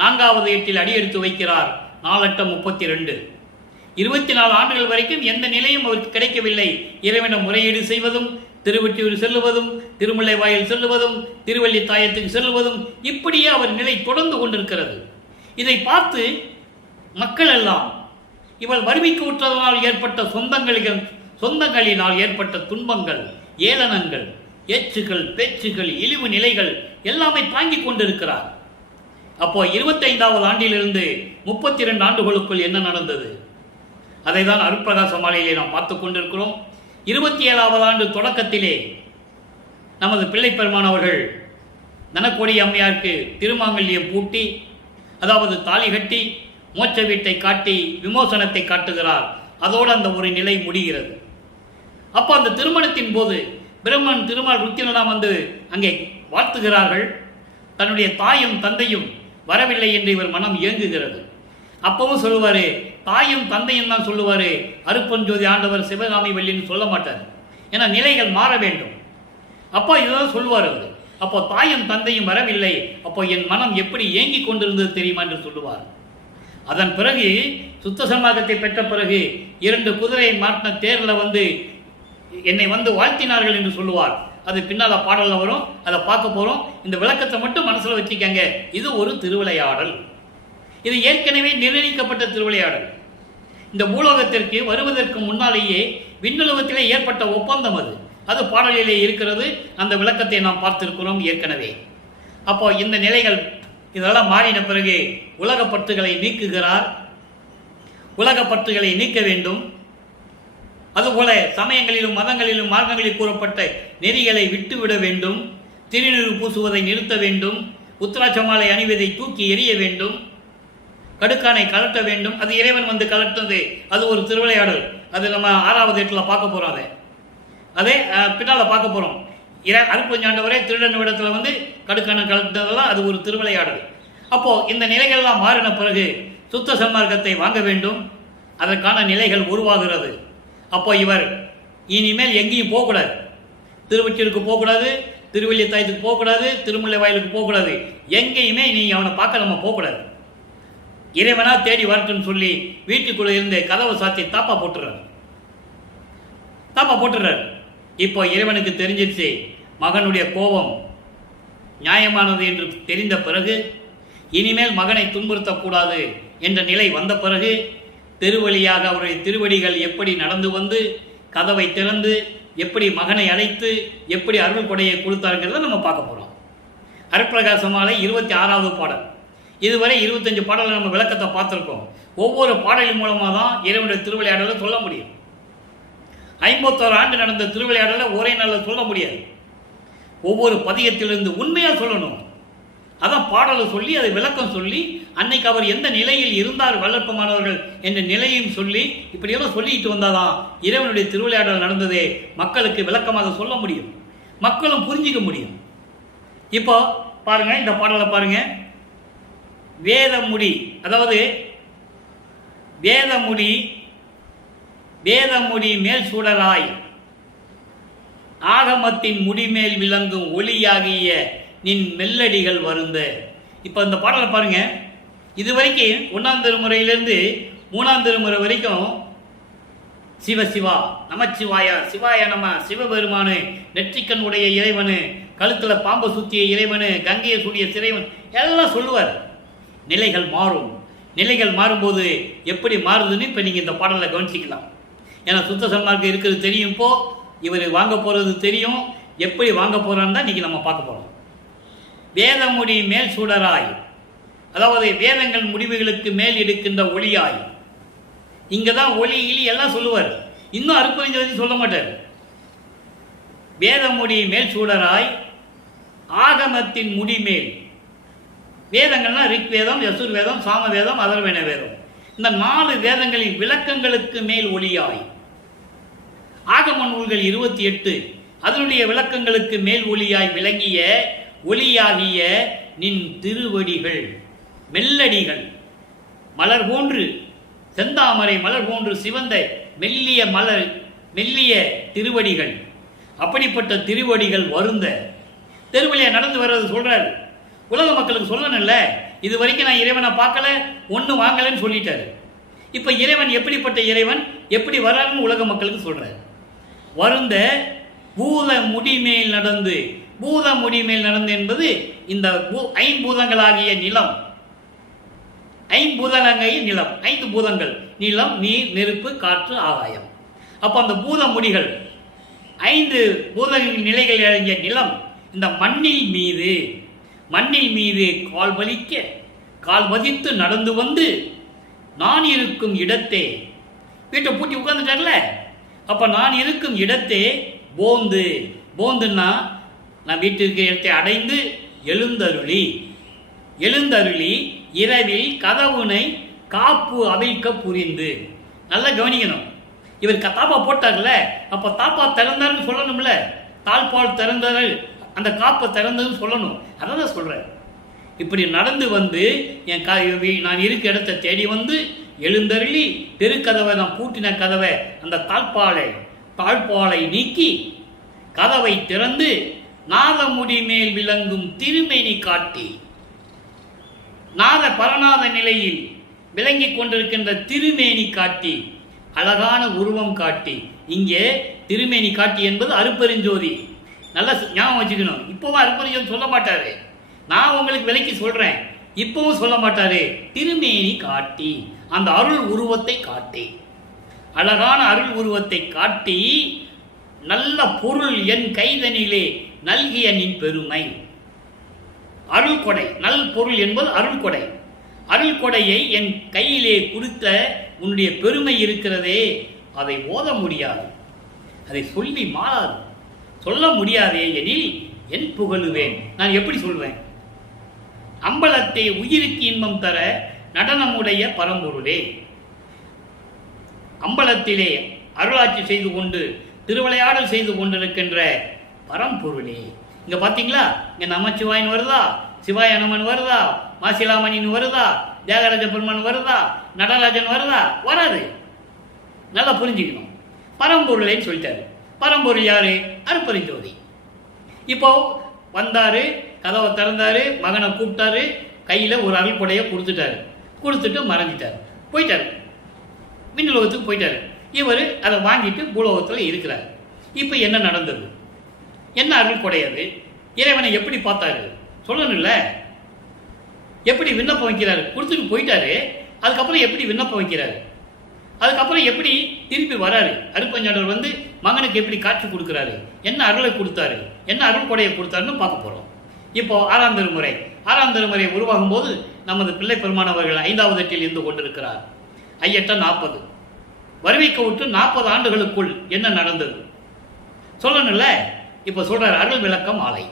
4வது ஏட்டில் அடியெடுத்து வைக்கிறார். 4×32 24 ஆண்டுகள் வரைக்கும் எந்த நிலையும் அவருக்கு கிடைக்கவில்லை. இறைவனிடம் முறையீடு செய்வதும், திருவெற்றியூர் செல்லுவதும், திருமுல்லை வாயில் செல்லுவதும், திருவள்ளி தாயத்துக்கு செல்லுவதும், இப்படியே அவர் நிலை தொடர்ந்து கொண்டிருக்கிறது. இதை பார்த்து மக்கள் எல்லாம் இவள் வறுமைக்கு உற்றதனால் ஏற்பட்ட சொந்தங்களினால் ஏற்பட்ட துன்பங்கள், ஏளனங்கள், ஏச்சுகள், பேச்சுகள், இழிவு நிலைகள் எல்லாமே தாங்கிக் கொண்டிருக்கிறார். அப்போ 25வது ஆண்டிலிருந்து 32 ஆண்டுகளுக்குள் என்ன நடந்தது, அதை தான் அருட்பிரகாச மாலையிலே நாம் பார்த்து கொண்டிருக்கிறோம். 27வது ஆண்டு தொடக்கத்திலே நமது பிள்ளை பெருமான் அவர்கள் தனக்கோடி அம்மையாருக்கு திருமாங்கல்யம் பூட்டி, அதாவது தாலி கட்டி, மோட்ச வீட்டை காட்டி விமோசனத்தை காட்டுகிறார். அதோடு அந்த ஒரு நிலை முடிகிறது. அப்போ அந்த திருமணத்தின் போது பிரம்மன் திருமால் ருத்திரனாம் அங்கே வாழ்த்துகிறார்கள். தன்னுடைய தாயும் தந்தையும் வரவில்லை என்று இவர் மனம் இயங்குகிறது. அப்பவும் சொல்லுவாரு, தாயும் தந்தையும் தான் சொல்லுவாரு, அருப்பஞ்சோதி ஆண்டவர் சிவகாமி வள்ளின்னு சொல்ல மாட்டார். ஏன்னா நிலைகள் மாற வேண்டும். அப்போ இதுதான் சொல்லுவார் அவர். அப்போ தாயும் தந்தையும் வரவில்லை, அப்போ என் மனம் எப்படி ஏங்கிக் கொண்டிருந்தது தெரியுமா என்று சொல்லுவார். அதன் பிறகு சுத்த சன்மார்க்கத்தை பெற்ற பிறகு 2 குதிரை மாட்டின தேரில் என்னை வாழ்த்தினார்கள் என்று சொல்லுவார். அது பின்னால் பாடலில் வரும், அதை பார்க்க போகிறோம். இந்த விளக்கத்தை மட்டும் மனசில் வச்சுக்கங்க. இது ஒரு திருவிளையாடல். இது ஏற்கனவே நிர்ணயிக்கப்பட்ட திருவிளையாடல். இந்த பூலோகத்திற்கு வருவதற்கு முன்னாலேயே விண்ணுலகத்திலே ஏற்பட்ட ஒப்பந்தம் அது பாடலிலே இருக்கிறது. அந்த விளக்கத்தை நாம் பார்த்திருக்கிறோம் ஏற்கனவே. அப்போ இந்த நிலைகள் இதெல்லாம் மாறின பிறகு உலக பற்றுகளை நீக்குகிறார். உலக பற்றுகளை நீக்க வேண்டும். அதுபோல சமயங்களிலும் மதங்களிலும் மார்க்கங்களில் கூறப்பட்ட நெறிகளை விட்டுவிட வேண்டும். திருநீறு பூசுவதை நிறுத்த வேண்டும். உத்திராட்ச மாலை அணிவதை தூக்கி எறிய வேண்டும். கடுக்கானை கலட்ட வேண்டும். அது இறைவன் கலட்டது. அது ஒரு திருவிளையாடல். அது நம்ம 6வது ஏட்டில் பார்க்க போகிறோம். அதே பின்னால் பார்க்க போகிறோம். அருட்பஞ்சாண்டவரே திருடன் இடத்துல கடுக்கானை கலட்டதெல்லாம் அது ஒரு திருவிளையாடல். அப்போது இந்த நிலைகள்லாம் மாறின பிறகு சுத்த சன்மார்க்கத்தை வாங்க வேண்டும். அதற்கான நிலைகள் உருவாகிறது. அப்போ இவர் இனிமேல் எங்கேயும் போகக்கூடாது. திருவொற்றியூருக்கு போகக்கூடாது, திருவள்ளி தாயத்துக்கு போகக்கூடாது, திருமுல்லை வாயிலுக்கு போகக்கூடாது. எங்கேயுமே நீ அவனை பார்க்க நம்ம போகக்கூடாது. இறைவனா தேடி வரட்டுன்னு சொல்லி வீட்டுக்குள்ளே இருந்து கதவை சாத்தி தாப்பா போட்டுறார். இப்போ இறைவனுக்கு தெரிஞ்சிருச்சு மகனுடைய கோபம் நியாயமானது என்று தெரிந்த பிறகு, இனிமேல் மகனை துன்புறுத்தக்கூடாது என்ற நிலை வந்த பிறகு, தெருவழியாக அவருடைய திருவடிகள் எப்படி நடந்து கதவை திறந்து எப்படி மகனை அழைத்து எப்படி அருள் கொடையை கொடுத்தாருங்கிறத நம்ம பார்க்க போகிறோம். அருட்பிரகாச மாலை 26வது பாடல். இதுவரை 25 பாடல்கள் நம்ம விளக்கத்தை பார்த்துருக்கோம். ஒவ்வொரு பாடலின் மூலமாக தான் இறைவனுடைய திருவிளையாடலை சொல்ல முடியும். 51 ஆண்டு நடந்த திருவிளையாடலை ஒரே நாளில் சொல்ல முடியாது. ஒவ்வொரு பதியத்திலிருந்து உண்மையாக சொல்லணும். அதான் பாடலை சொல்லி அதை விளக்கம் சொல்லி அன்னைக்கு அவர் எந்த நிலையில் இருந்தார் வல்லற்பமானவர்கள் என்ற நிலையும் சொல்லி இப்படியெல்லாம் சொல்லிட்டு வந்தாதான் இறைவனுடைய திருவிளையாடல் நடந்ததே மக்களுக்கு விளக்கமாக சொல்ல முடியும், மக்களும் புரிஞ்சிக்க முடியும். இப்போ பாருங்க, இந்த பாடலை பாருங்க. வேதமுடி, அதாவது வேதமுடி மேல் சூடராய் ஆகமத்தின் முடிமேல் விளங்கும் ஒளியாகிய நின் மெல்லடிகள் வருந்த. இப்போ இந்த பாடலை பாருங்க. இதுவரைக்கும் 1ஆம் திருமுறையிலிருந்து 3ஆம் திருமுறை வரைக்கும் சிவ சிவா நமச்சிவாய சிவாய நம சிவபெருமானு, நெற்றிக்கண் உடைய இறைவனு, கழுத்தில் பாம்பு சுத்திய இறைவனு, கங்கையை சூடிய சிறைவன் எல்லாம் சொல்லுவார். நிலைகள் மாறும். நிலைகள் மாறும்போது எப்படி மாறுதுன்னு இப்போ நீங்கள் இந்த பாடலை கவனிச்சிக்கலாம். ஏன்னா சுத்த சன்மார்க்கம் இருக்கிறது தெரியும். இப்போ இவர் வாங்க போகிறது தெரியும். எப்படி வாங்க போகிறான்னு தான் இன்றைக்கி நம்ம பார்க்க போகிறோம். வேதமுடி மேல் சூடராய், அதாவது வேதங்கள் முடிவுகளுக்கு மேல் எடுக்கின்ற ஒளியாய். இங்கே தான் ஒளி இலி எல்லாம் சொல்லுவார். இன்னும் அருட்பஞ்சோதி சொல்ல மாட்டார். வேதமுடி மேல் சூடராய் ஆகமத்தின் முடிமேல். வேதங்கள்னா ரிக் வேதம், யசுர் வேதம், சாம வேதம், அதர்வேண வேதம். இந்த 4 வேதங்களின் விளக்கங்களுக்கு மேல் ஒளியாய், ஆகம நூல்கள் 28 அதனுடைய விளக்கங்களுக்கு மேல் ஒளியாய் விளங்கிய ஒளியாகிய நின் திருவடிகள், மெல்லடிகள், மலர் போன்று செந்தாமரை மலர் போன்று சிவந்த மெல்லிய திருவடிகள், அப்படிப்பட்ட திருவடிகள் வருந்த. தெருவழியா நடந்து வர்றது சொல்றாரு, உலக மக்களுக்கு சொல்லணும்ல. இது வரைக்கும் நான் இறைவனை பார்க்கல, ஒன்றும் வாங்கலன்னு சொல்லிட்டாரு. இப்போ இறைவன் எப்படிப்பட்ட இறைவன், எப்படி வரான்னு உலக மக்களுக்கு சொல்றாரு. வருந்த பூத முடிமேல் நடந்து, பூத முடிமேல் நடந்து என்பது இந்த ஐம்பூதங்களாகிய நிலம், ஐம்பூதங்களாகிய நிலம், 5 பூதங்கள், நிலம், நீர், நெருப்பு, காற்று, ஆகாயம். அப்போ அந்த பூத முடிகள் 5 பூத நிலைகள் அடங்கிய நிலம் இந்த மண்ணில் மீது கால் வதித்து நடந்து வந்து நான் இருக்கும் இடத்தே, வீட்டை பூட்டி உட்கார்ந்துட்டார்ல, அப்ப நான் இருக்கும் இடத்தே போந்துன்னா நான் வீட்டிற்கு இடத்தை அடைந்து எழுந்தருளி இரவில் கதவுனை காப்பு அவிழ்க்க புரிந்து. நல்லா கவனிக்கணும், இவர் தாப்பா போட்டார்ல, அப்ப தாப்பா திறந்தாருன்னு சொல்லணும்ல, தாழ்பால் திறந்தாரு, அந்த காப்பை திறந்ததுன்னு சொல்லணும். அதான் சொல்றேன். இப்படி நடந்து வந்து நான் இருக்க இடத்தை தேடி வந்து எழுந்தருளி தெருக்கதவை, நான் பூட்டின கதவை, அந்த தாழ்பாலை நீக்கி கதவை திறந்து நாதமுடி மேல் விளங்கும் திருமேனி காட்டி, நாத பரநாத நிலையில் விளங்கிக் கொண்டிருக்கின்ற திருமேனி காட்டி, அழகான உருவம் காட்டி. இங்கே திருமேனி காட்டி என்பது அருப்பெருஞ்சோதி. நல்லா ஞாபகம் வச்சுக்கணும். இப்பவும் அருப்பெருஞ்சோதி சொல்ல மாட்டாரு, நான் உங்களுக்கு விலைக்கு சொல்றேன். இப்பவும் சொல்ல மாட்டாரு. திருமேனி காட்டி, அந்த அருள் உருவத்தை காட்டி, அழகான அருள் உருவத்தை காட்டி, நல்ல பொருள் என் கைதனிலே நல்கிய நின் பெருமை. அருள் கொடை, நல் பொருள் என்பது அருள் கொடை. அருள் கொடையை என் கையிலே கொடுத்த உன்னுடைய பெருமை இருக்கிறதே, அதை ஓத முடியாது, அதை சொல்லி மாறாது, சொல்ல முடியாதே எனில் என் புகழுவேன். நான் எப்படி சொல்வேன்? அம்பலத்தை உயிருக்கு இன்பம் தர நடனமுடைய பரம்பொருளே, அம்பலத்திலே அருளாட்சி செய்து கொண்டு திருவிளையாடல் செய்து கொண்டிருக்கின்ற பரம்பொருளே. இங்க பாத்தீங்களா, இங்க நமச்சிவாயின் வருதா, சிவாய நமன் வருதா, மாசிலாமணின்னு வருதா, தியாகராஜ பெருமான் வருதா, நடராஜன் வருதா? வராது. நல்லா புரிஞ்சுக்கணும். பரம்பொருளைன்னு சொல்லிட்டாரு. பரம்பொருள் யாரு? அருப்பெருஞ்சோதி. இப்போ வந்தாரு, கதவை திறந்தாரு, மகனை கூப்பிட்டாரு, கையில ஒரு அருள் கொடையை கொடுத்துட்டு மறைஞ்சிட்டாரு, போயிட்டாரு, விண்ணுலகத்துக்கு போயிட்டாரு. இவர் அதை வாங்கிட்டு பூலோகத்தில் இருக்கிறார். இப்போ என்ன நடந்தது? என்ன அருள் கொடை அது? இறைவனை எப்படி பார்த்தாரு சொல்லணும்ல. எப்படி விண்ணப்பம் வைக்கிறாரு? கொடுத்துட்டு போயிட்டாரு. அதுக்கப்புறம் எப்படி விண்ணப்பம் வைக்கிறாரு? அதுக்கப்புறம் எப்படி திருப்பி வராரு? அருப்பஞ்சாண்டவர் வந்து மகனுக்கு எப்படி காட்சி கொடுக்குறாரு? என்ன அருளை கொடுத்தாரு? என்ன அருள் கொடையை கொடுத்தாருன்னு பார்க்க போறோம். இப்போ 6ஆம் திருமுறை உருவாகும் போது நமது பிள்ளை பெருமானவர்கள் 5வது எட்டில் இருந்து கொண்டிருக்கிறார். ஐயட்ட 40 வருவிக்க விட்டு 40 ஆண்டுகளுக்குள் என்ன நடந்தது சொல்லணும்ல. இப்ப சொல்றாரு அருள் விளக்க மாலை.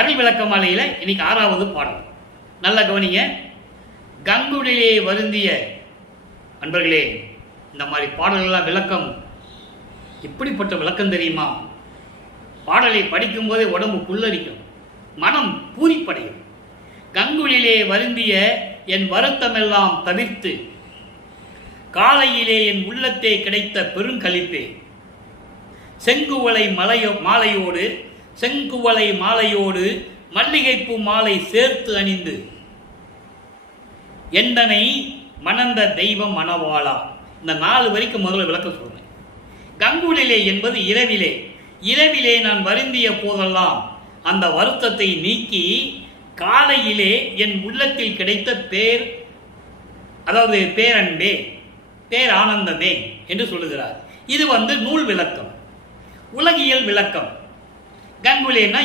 அருள் விளக்க மாலையில இன்னைக்கு 6வது பாடல். நல்ல கவனிங்க. கங்குலிலே வருந்திய அன்பர்களே, இந்த மாதிரி பாடல்கள்லாம் விளக்கம் எப்படிப்பட்ட விளக்கம் தெரியுமா? பாடலை படிக்கும் போதே உடம்பு புல்லரிக்கும், மனம் பூரிப்படையும். கங்குலிலே வருந்திய என் வருத்தமெல்லாம் தவிர்த்து காலையிலே என் உள்ளத்தே கிடைத்த பெருங்கழிப்பே, செங்குவளை மாலையோடு மல்லிகைப்பூ மாலை சேர்த்து அணிந்து எந்தனை மணந்த தெய்வம் மணவாளா. இந்த 4 வரைக்கும் முதல்ல விளக்கம் சொல்றேன். கங்குலிலே என்பது இரவிலே நான் வருந்திய போதெல்லாம் அந்த வருத்தத்தை நீக்கி காலையிலே என் உள்ளத்தில் கிடைத்த அதாவது பேரன்பே, பேரானந்தமே என்று சொல்லுகிறார். இது நூல் விளக்கம். உலகியல் விளக்கம். கங்குலேனா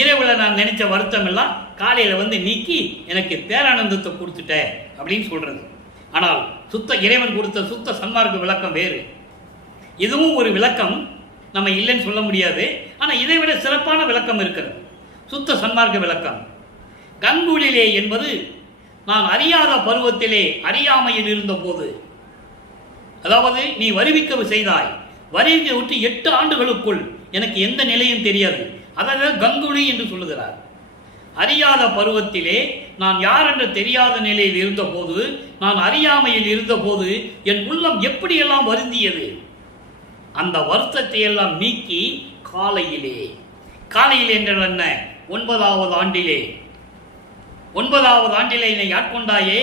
இரவுல நான் நினைச்ச வருத்தம் எல்லாம் காலையில நீக்கி எனக்கு பேரானந்தத்தை கொடுத்துட்ட அப்படின்னு சொல்றது. ஆனால் இறைவன் கொடுத்த சுத்த சன்மார்க்க விளக்கம் வேறு. இதுவும் ஒரு விளக்கம், நம்ம இல்லைன்னு சொல்ல முடியாது. ஆனா இதை விட சிறப்பான விளக்கம் இருக்கிறது, சுத்த சன்மார்க்க விளக்கம். கங்குலிலே என்பது நான் அறியாத பருவத்திலே அறியாமையில் இருந்த போது, அதாவது நீ வருவிக்க செய்தாய், வருவிக்க விட்டு 8 ஆண்டுகளுக்குள் எனக்கு எந்த நிலையும் தெரியாது. அதாவது கங்குலி என்று சொல்லுகிறார். அறியாத பருவத்திலே நான் யார் என்று தெரியாத நிலையில் இருந்தபோது, நான் அறியாமையில் இருந்தபோது என் உள்ளம் எப்படியெல்லாம் வருந்தியது. அந்த வருத்தத்தை எல்லாம் நீக்கி காலையிலே என்றால் என்ன? 9வது ஆண்டிலே, 9வது ஆண்டிலே என்னை ஆட்கொண்டாயே,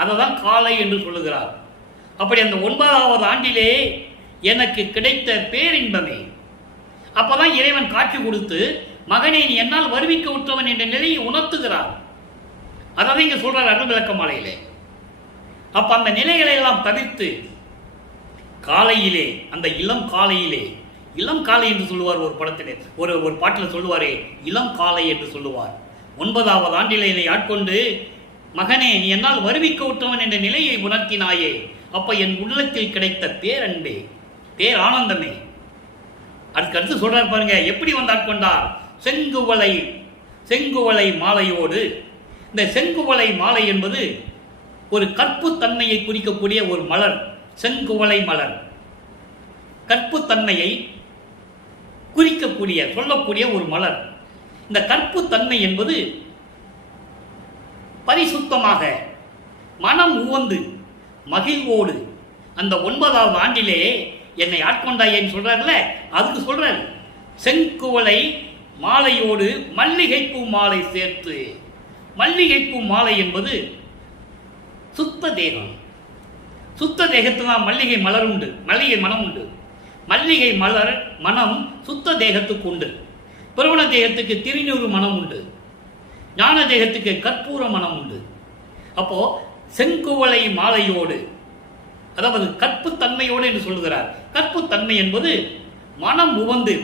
அதை தான் காலை என்று சொல்லுகிறார். அப்படி அந்த 9வது ஆண்டிலே எனக்கு கிடைத்த பேரின்பமே. அப்பதான் இறைவன் காட்சி கொடுத்து, மகனை நீ என்னால் வருவிக்க விட்டவன் என்ற நிலையை உணர்த்துகிறார். அதாவது இங்க சொல்றார் அருள் விளக்க மாலையிலே. அப்ப அந்த நிலைகளை எல்லாம் தவிர்த்து காலையிலே, அந்த இளம் காலையிலே, இளம் காலை என்று சொல்லுவார் ஒரு படத்திலே, ஒரு பாட்டில் சொல்லுவாரே, இளம் காலை என்று சொல்லுவார். 9வது ஆண்டிலே என்னை ஆட்கொண்டு, மகனே நீ என்னால் வருவிக்க விட்டவன் என்ற நிலையை உணர்த்தினாயே, அப்ப என் உள்ளத்தில் கிடைத்த பேரன்பே, பேரானந்தமே. அதுக்கு அடுத்து சொல்றார் பாருங்க, எப்படி வந்து ஆட்கொண்டார்? செங்குவளை மாலையோடு. இந்த செங்குவளை மாலை என்பது ஒரு கற்புத்தன்மையை குறிக்கக்கூடிய ஒரு மலர். செங்குவளை மலர் கற்புத்தன்மையை குறிக்கக்கூடிய, சொல்லக்கூடிய ஒரு மலர். இந்த கற்புத்தன்மை என்பது பரிசுத்தமாக, மனம் உவந்து, மகிழ்வோடு அந்த 9வது ஆண்டிலே என்னை ஆட்கொண்டாயேன்னு சொல்றாருல, அதுக்கு சொல்றாரு செங்குவளை மாலையோடு மல்லிகைப்பூ மாலை சேர்த்து. மல்லிகைப்பூ மாலை என்பது சுத்த தேகம். சுத்த தேகத்துதான் மல்லிகை மலர் உண்டு, மல்லிகை மனம் உண்டு. மல்லிகை மலர் மனம் சுத்த தேகத்துக்கு உண்டு. பிரவண தேகத்துக்கு திருநூறு மனம் உண்டு. ஞான தேகத்துக்கு கற்பூர மனம் உண்டு. அப்போ செங்குவளை மாலையோடு, அதாவது கற்புத்தன்மையோடு என்று சொல்லுகிறார். கற்புத்தன்மை என்பது மனம் உவந்து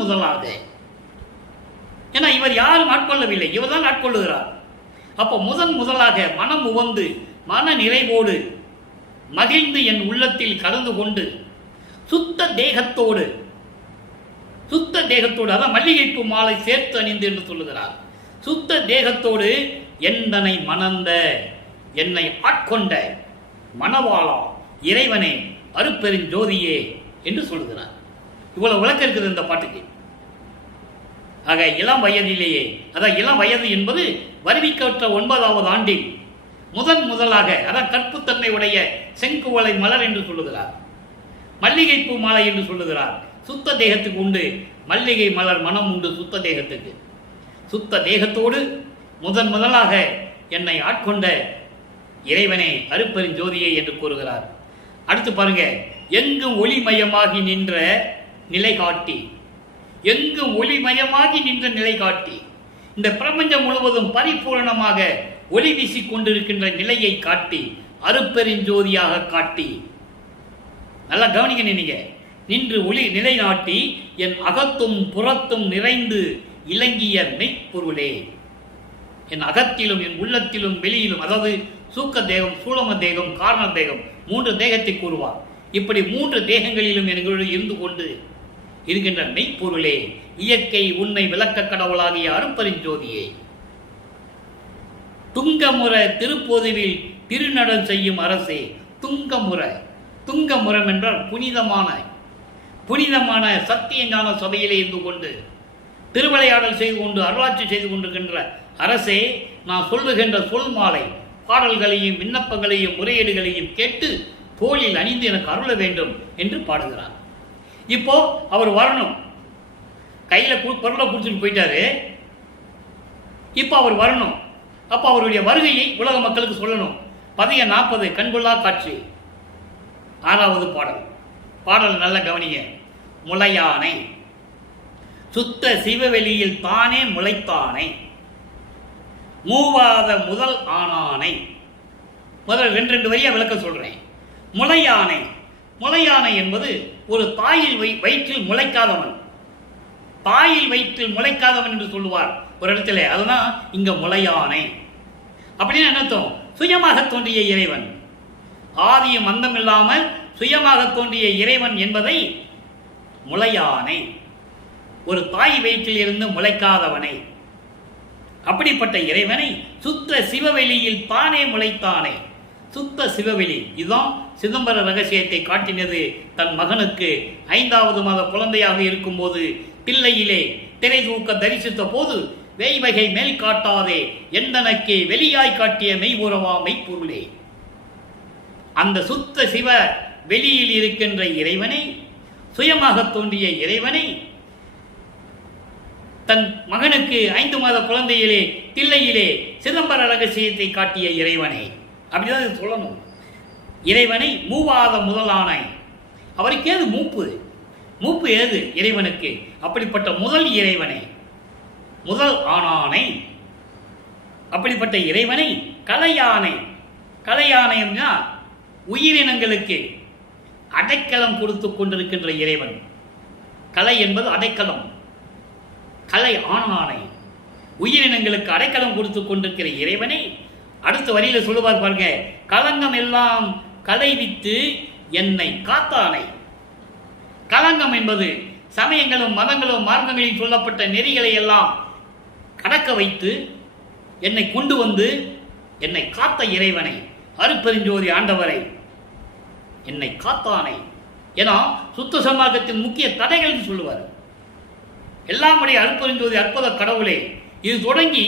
முதலாக, ஏன்னா இவர் யாரும் ஆட்கொள்ளவில்லை, இவர் தான் ஆட்கொள்ளுகிறார். அப்போ முதலாக மனம் உவந்து மன நிறைவோடு மகிழ்ந்து என் உள்ளத்தில் கலந்து கொண்டு சுத்த தேகத்தோடு, அதான் மல்லிகைப்பூ மாலை சேர்த்து அணிந்து என்று சொல்லுகிறார். சுத்த தேகத்தோடு எந்தனை மணந்த, என்னை ஆட்கொண்ட மணவாளா, இறைவனே, அருட்பெருஞ்சோதியே என்று சொல்லுகிறார். இவ்வளவு விளக்கம் இருக்குது இந்த பாட்டுக்கு. ஆக இளம் வயதிலேயே, அதான் இளம் வயது என்பது வருவிக்கப்பட்ட 9வது ஆண்டில் முதலாக, அதான் கற்புத்தன்மை உடைய செங்குவளை மலர் என்று சொல்லுகிறார். மல்லிகைப்பூ மாலை என்று சொல்லுகிறார். சுத்த தேகத்துக்கு உண்டு மல்லிகை மலர் மனம் உண்டு. சுத்த தேகத்துக்கு, சுத்த தேகத்தோடு முதலாக என்னை ஆட்கொண்ட இறைவனே, அருட்பெருஞ்சோதியே என்று கூறுகிறார். அடுத்து பாருங்க, எங்கும் ஒளிமயமாகி நின்ற நிலை காட்டி. எங்கும் ஒளிமயமாகி நின்ற நிலை காட்டி, இந்த பிரபஞ்சம் முழுவதும் பரிபூரணமாக ஒளி வீசிக் கொண்டிருக்கின்ற நிலையை காட்டி, அருட்பெருஞ்சோதியாக காட்டி. நல்லா கவனிக்க, நீங்க நின்று ஒளி நிலைநாட்டி என் அகத்தும் புறத்தும் நிறைந்து இலங்கிய மெய்ப்பொருளே. என் அகத்திலும் என் உள்ளத்திலும் வெளியிலும், அதாவது சூக்க தேகம், சூலம தேகம், காரண தேகம், 3 தேகத்தை கூறுவார். இப்படி 3 தேகங்களிலும் எங்களோடு இருந்து கொண்டு இருக்கின்ற மெய்ப்பொருளே, இயற்கை உண்மை விளக்க கடவுளாகிய அருட்பெருஞ்சோதியே. துங்கமுற திருப்பொதுவில் திருநடல் செய்யும் அரசே. துங்கமுறம் என்றால் புனிதமான சத்திய ஞான சபையிலே இருந்து கொண்டு திருவிளையாடல் செய்து கொண்டு அருளாட்சி செய்து கொண்டிருக்கின்ற அரசே, நான் சொல்லுகின்ற சொல் மாலை பாடல்களையும் விண்ணப்பங்களையும் முறையீடுகளையும் கேட்டு தோளில் அணிந்து எனக்கு அருள வேண்டும் என்று பாடுகிறார். இப்போ அவர் வரணும், கையில பொருளை குடிச்சுட்டு போயிட்டாரு. இப்போ அவர் வரணும். அப்போ அவருடைய வருகையை உலக மக்களுக்கு சொல்லணும். 40 கண்கொள்ளா காட்சி, 6வது பாடல் நல்ல கவனிங்க. முளையானை சுத்த சிவவெளியில் தானே முளைத்தானை, மூவாத முதல் ஆனானை. முதல் 2 வரியா விளக்க சொல்றேன். முளையானை என்பது ஒரு தாயில் வயிற்றில் முளைக்காதவன். தாயில் வயிற்றில் முளைக்காதவன் என்று சொல்லுவார் ஒரு இடத்துல. அதுதான் இங்க முளையானை. அப்படின்னு என்ன அர்த்தம்? சுயமாக தோன்றிய இறைவன், ஆதியும் அந்தம் இல்லாமல் சுயமாக தோன்றிய இறைவன் என்பதை முளையானை, ஒரு தாய் வயிற்றில் இருந்து முளைக்காதவனை அப்படிப்பட்ட இறைவனை சுத்த சிவவெளியில் தானே முளைத்தானே. சுத்த சிவவெளி இதுதான் சிதம்பர ரகசியத்தை காட்டினது. தன் மகனுக்கு 5வது மாத குழந்தையாக இருக்கும்போது தில்லையிலே திரை தூக்க தரிசித்த போது வேய்வகை மேல் காட்டாதே எந்தனக்கே வெளியாய் காட்டிய மெய்புறவா மெய்ப்பொருளே. அந்த சுத்த சிவ வெளியில் இருக்கின்ற இறைவனை, சுயமாக தோன்றிய இறைவனை தன் மகனுக்கு 5 மாத குழந்தையிலே தில்லையிலே சிதம்பர ரகசியத்தை காட்டிய இறைவனை, அப்படிதான் சொல்லணும். இறைவனை மூவாத முதலானாய். அவருக்கு ஏது மூப்பு? மூப்பு ஏது இறைவனுக்கு? அப்படிப்பட்ட முதல் இறைவனை, முதல் ஆனானை, அப்படிப்பட்ட இறைவனை கலையானை. கலையானைன்னா உயிரினங்களுக்கு அடைக்கலம் கொடுத்து கொண்டிருக்கின்ற இறைவன். கலை என்பது அடைக்கலம். கலை ஆனானை, உயிரினங்களுக்கு அடைக்கலம் கொடுத்து கொண்டிருக்கிற இறைவனை அடுத்த வரியில சொல்லுவார் பாருங்க. களங்கம் எல்லாம் களைவித்து என்னை காத்தானை. களங்கம் என்பது சமயங்களும் மதங்களும் மார்க்கங்களில் சொல்லப்பட்ட நெறிகளை எல்லாம் கடக்க வைத்து என்னை கொண்டு வந்து என்னை காத்த இறைவனை, அருட்பெருஞ்சோதி ஆண்டவரை, என்னை காத்தானை. ஏன்னா சுத்த சன்மார்க்கத்தின் முக்கிய தடைகள் சொல்லுவார். எல்லாமுடைய அருட்பெருஞ்சோதி அற்புத கடவுளே, இது தொடங்கி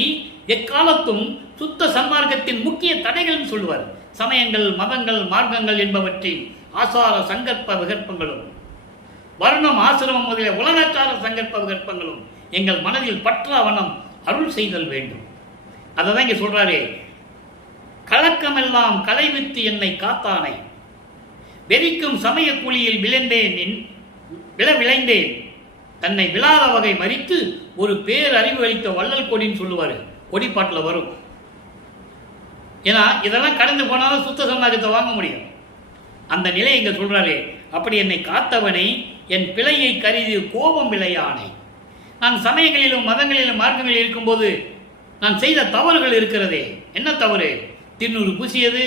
எக்காலத்தும் சுத்த சன்மார்க்கத்தின் முக்கிய தடைகள் சொல்லுவார். சமயங்கள் மதங்கள் மார்க்கங்கள் என்பவற்றின் ஆசார சங்கற்ப விகற்பங்களும் வர்ணம் ஆசிரமம் முதலிய உலகச்சார சங்கற்ப விகற்பங்களும் எங்கள் மனதில் பற்றாவனம் அருள் செய்தல் வேண்டும். அதை தான் இங்கே சொல்றாரு. கலக்கமெல்லாம் களைவித்து என்னை காத்தானை, வெறிக்கும் சமய குழியில் விளைந்தேன் தன்னை விழாத வகை மறித்து ஒரு பேரறிவு அளித்த வள்ளல் கொடின்னு சொல்லுவார். கொடிப்பாட்டில் வரும். ஏன்னா இதெல்லாம் கடந்து போனாலும் சுத்த சன்மார்க்கத்தை வாங்க முடியும். அந்த நிலை இங்க சொல்றாரு. அப்படி என்னை காத்தவனை என் பிழையை கருதி கோபம் விளையானை. நான் சமயங்களிலும் மதங்களிலும் மார்க்கங்களில் இருக்கும்போது நான் செய்த தவறுகள் இருக்கிறதே. என்ன தவறு? திருநூறு பூசியது,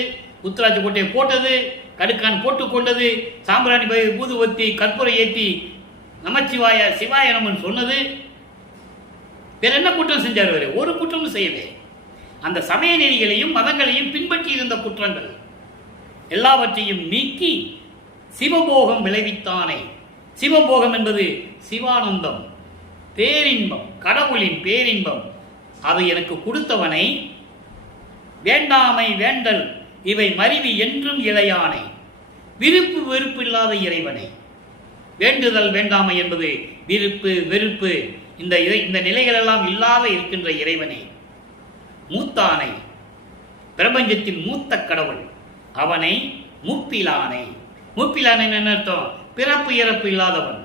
உத்தராட்சி கோட்டையை போட்டது, கடுக்கான் போட்டுக்கொண்டது, சாம்பிராணி ஊதுவத்தி கற்பூரை ஏற்றி நமச்சிவாய சிவாய நமன் சொன்னது. வேற என்ன குற்றம் செஞ்சார்? ஒரு குற்றமும் செய்யவே. அந்த சமய நெறிகளையும் மதங்களையும் பின்பற்றி இருந்த குற்றங்கள் எல்லாவற்றையும் நீக்கி சிவபோகம் விளைவித்தானே. சிவபோகம் என்பது சிவானந்தம், பேரின்பம், கடவுளின் பேரின்பம். அதை எனக்கு கொடுத்தவனை, வேண்டாமை வேண்டல் இவை மருவி என்றும் இளையானை, விருப்பு வெறுப்பு இல்லாத இறைவனை. வேண்டுதல் வேண்டாமை என்பது விருப்பு வெறுப்பு, இந்த நிலைகள் எல்லாம் இல்லாத இருக்கின்ற இறைவனை, மூத்தானை, பிரபஞ்சத்தின் மூத்த கடவுள், அவனை முப்பிலானை. முப்பிலானை என்ன அர்த்தம்? பிறப்பு இறப்பு இல்லாதவன்.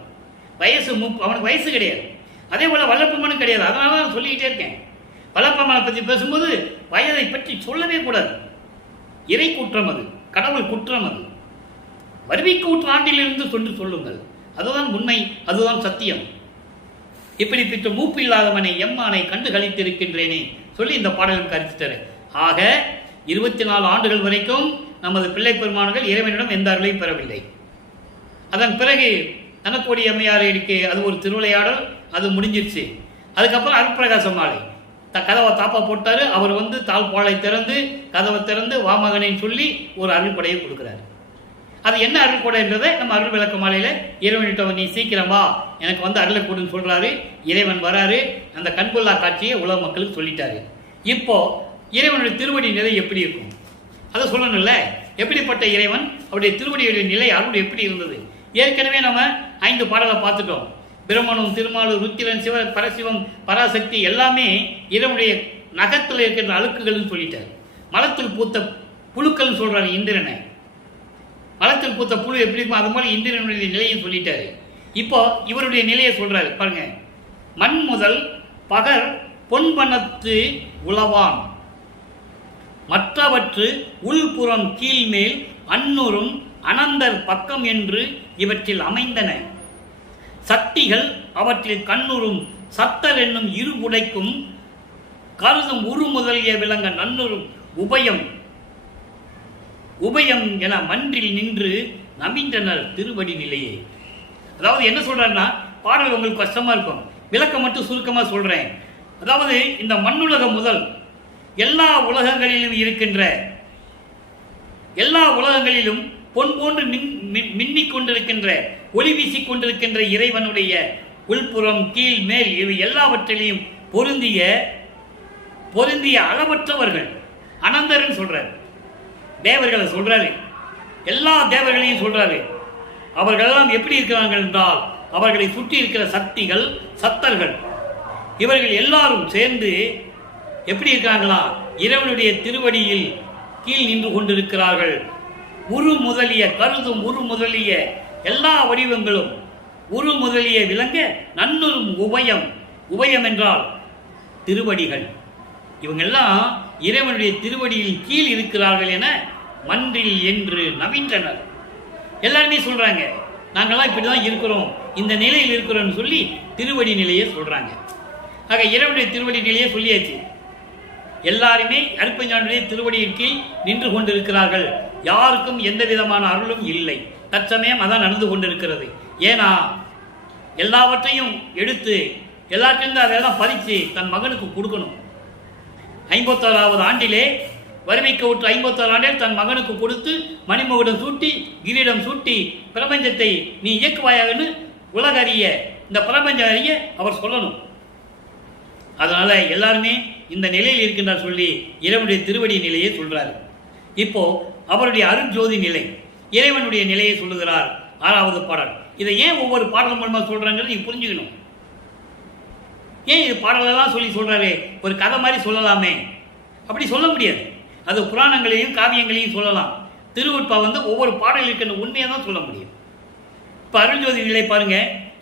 வயசு அவனுக்கு வயசு கிடையாது. அதே போல வளர்ப்பமனும் கிடையாது. அதனால தான் சொல்லிக்கிட்டே இருக்கேன். வளர்ப்பமனை பற்றி பேசும்போது வயதை பற்றி சொல்லவே கூடாது. இறை குற்றம் அது, கடவுள் குற்றம் அது. வருவிக்கூற்று ஆண்டிலிருந்து சொன்று சொல்லுங்கள். அதுதான் உண்மை, அதுதான் சத்தியம். இப்படிப்பட்ட மூப்பு இல்லாதவனை எம்மானை கண்டு கழித்திருக்கின்றேனே சொல்லி இந்த பாடலும் கருத்துட்டாரு. ஆக 24 ஆண்டுகள் வரைக்கும் நமது பிள்ளை பெருமான்கள் இறைவனிடம் எந்த அருளையும் பெறவில்லை. அதன் பிறகு தனக்கோடி அம்மையாருக்கு அது ஒரு திருவிளையாடல், அது முடிஞ்சிருச்சு. அதுக்கப்புறம் அருட்பிரகாச மாலை கதவை தாப்பா போட்டாரு. அவர் தாழ்பாலை திறந்து கதவை திறந்து வாமகனைன்னு சொல்லி ஒரு அருள்படையை கொடுக்குறாரு. அது என்ன அருள்கொடைன்றதை நம்ம அருள் விளக்க மாலையில இறைவனிட்ட நீ சீக்கிரமா எனக்கு அருளை கொடுன்னு சொல்றாரு. இறைவன் வராரு. அந்த கண்கொள்ளா காட்சியை உலக மக்களுக்கு சொல்லிட்டாரு. இப்போ இறைவனுடைய திருவடி நிலை எப்படி இருக்கும் அதை சொல்லணும்ல. எப்படிப்பட்ட இறைவன், அவருடைய திருவடியுடைய நிலை அருள் எப்படி இருந்தது? ஏற்கனவே நம்ம 5 பாடலை பார்த்துட்டோம். பிரம்மனும் திருமாலு ருத்திரன் சிவ பரசிவம் பராசக்தி எல்லாமே இறைவனுடைய நகத்தில் இருக்கின்ற அழுக்குகள்னு சொல்லிட்டார். மலத்தில் பூத்த புழுக்கள் சொல்றாரு இந்திரனை. மலத்தில் பூத்த புழு எப்படி இருக்கும் அது மாதிரி இந்திரனுடைய நிலையை சொல்லிட்டாரு. இப்போ இவருடைய நிலையை சொல்றாரு பாருங்க. மண் முதல் பகர் பொன்பனத்து உளவான் மற்றவற்று உள்புறம் கீழ்மேல் அன்னூரும் அனந்தர் பக்கம் என்று இவற்றில் அமைந்தன. சக்திகள் அவற்றில் கண்ணுறும் சத்தர் என்னும் இருபுடைக்கும் கருதும் உரு முதலிய விளங்க நன்னுறும் உபயம் உபயம் என மன்றில் நின்று நம்பின்றனர் திருவடி நிலையே. அதாவது என்ன சொல்றாருன்னா, பாடல் உங்களுக்கு கஷ்டமா இருக்கும், விளக்கம் மட்டும் சுருக்கமா சொல்றேன். அதாவது இந்த மண்ணுலகம் முதல் எல்லா உலகங்களிலும் இருக்கின்ற எல்லா உலகங்களிலும் பொன் போன்று மின்னிக் கொண்டிருக்கின்ற ஒளி வீசிக் கொண்டிருக்கின்ற இறைவனுடைய உள்புறம் கீழ் மேல் இவை எல்லாவற்றிலையும் பொருந்திய அளவற்றவர்கள் அனந்தர்னு சொல்றாரு. தேவர்களை சொல்றாரு, எல்லா தேவர்களையும் சொல்றாரு. அவர்களெல்லாம் எப்படி இருக்கிறார்கள் என்றால் அவர்களை சுற்றி இருக்கிற சக்திகள் சத்தர்கள் இவர்கள் எல்லாரும் சேர்ந்து எப்படி இருக்காங்களா, இறைவனுடைய திருவடியில் கீழ் நின்று கொண்டிருக்கிறார்கள். உரு முதலிய கருதும் உரு முதலிய எல்லா வடிவங்களும் உரு முதலிய விளங்க நன்னுறும் உபயம் என்றால் திருவடிகள். இவங்கெல்லாம் இறைவனுடைய திருவடியில் கீழ் இருக்கிறார்கள் என மன்றில் என்று நவின்றனர். எல்லாருமே சொல்றாங்க, நாங்கள்லாம் இப்படிதான் இருக்கிறோம், இந்த நிலையில் இருக்கிறோம்னு சொல்லி திருவடி நிலையை சொல்றாங்க. ஆக இறைவனுடைய திருவடி நிலையை சொல்லியாச்சு. எல்லாருமே அருட்பெருஞ்சானுடைய திருவடியின் கீழ் நின்று கொண்டிருக்கிறார்கள். யாருக்கும் எந்த விதமான அருளும் இல்லை. தற்சமயம் அதான் நடந்து கொண்டிருக்கிறது. ஏன்னா எல்லாவற்றையும் எடுத்து எல்லாத்திலிருந்து அதெல்லாம் பறித்து தன் மகனுக்கு கொடுக்கணும். 51வது ஆண்டிலே வறுமைக்கு விட்டு 51 ஆண்டில் தன் மகனுக்கு கொடுத்து மணிமகுடம் சூட்டி கிரீடம் சூட்டி பிரபஞ்சத்தை நீ இயக்குவாயாகன்னு உலக அறிய, இந்த பிரபஞ்சம் அறிய அவர் சொல்லணும். அதனால எல்லாருமே இந்த நிலையில் இருக்கின்றார் சொல்லி இறைவனுடைய திருவடி நிலையை சொல்றாரு. இப்போ அவருடைய அருட்ஜோதி நிலை, இறைவனுடைய நிலையை சொல்லுகிறார் 6வது பாடல். இதை ஏன் ஒவ்வொரு பாடல் மூலமாக சொல்றாங்கிறது நீங்க புரிஞ்சுக்கணும். ஏன் இது பாடலெல்லாம் சொல்லி சொல்றாரு? ஒரு கதை மாதிரி சொல்லலாமே, அப்படி சொல்ல முடியாது. அது புராணங்களையும் காவியங்களையும் சொல்லலாம். திருவுட்பா ஒவ்வொரு பாடல் இருக்கின்ற உண்மையை தான் சொல்ல முடியும். இப்ப அருள்ஜோதி நிலை பாருங்க.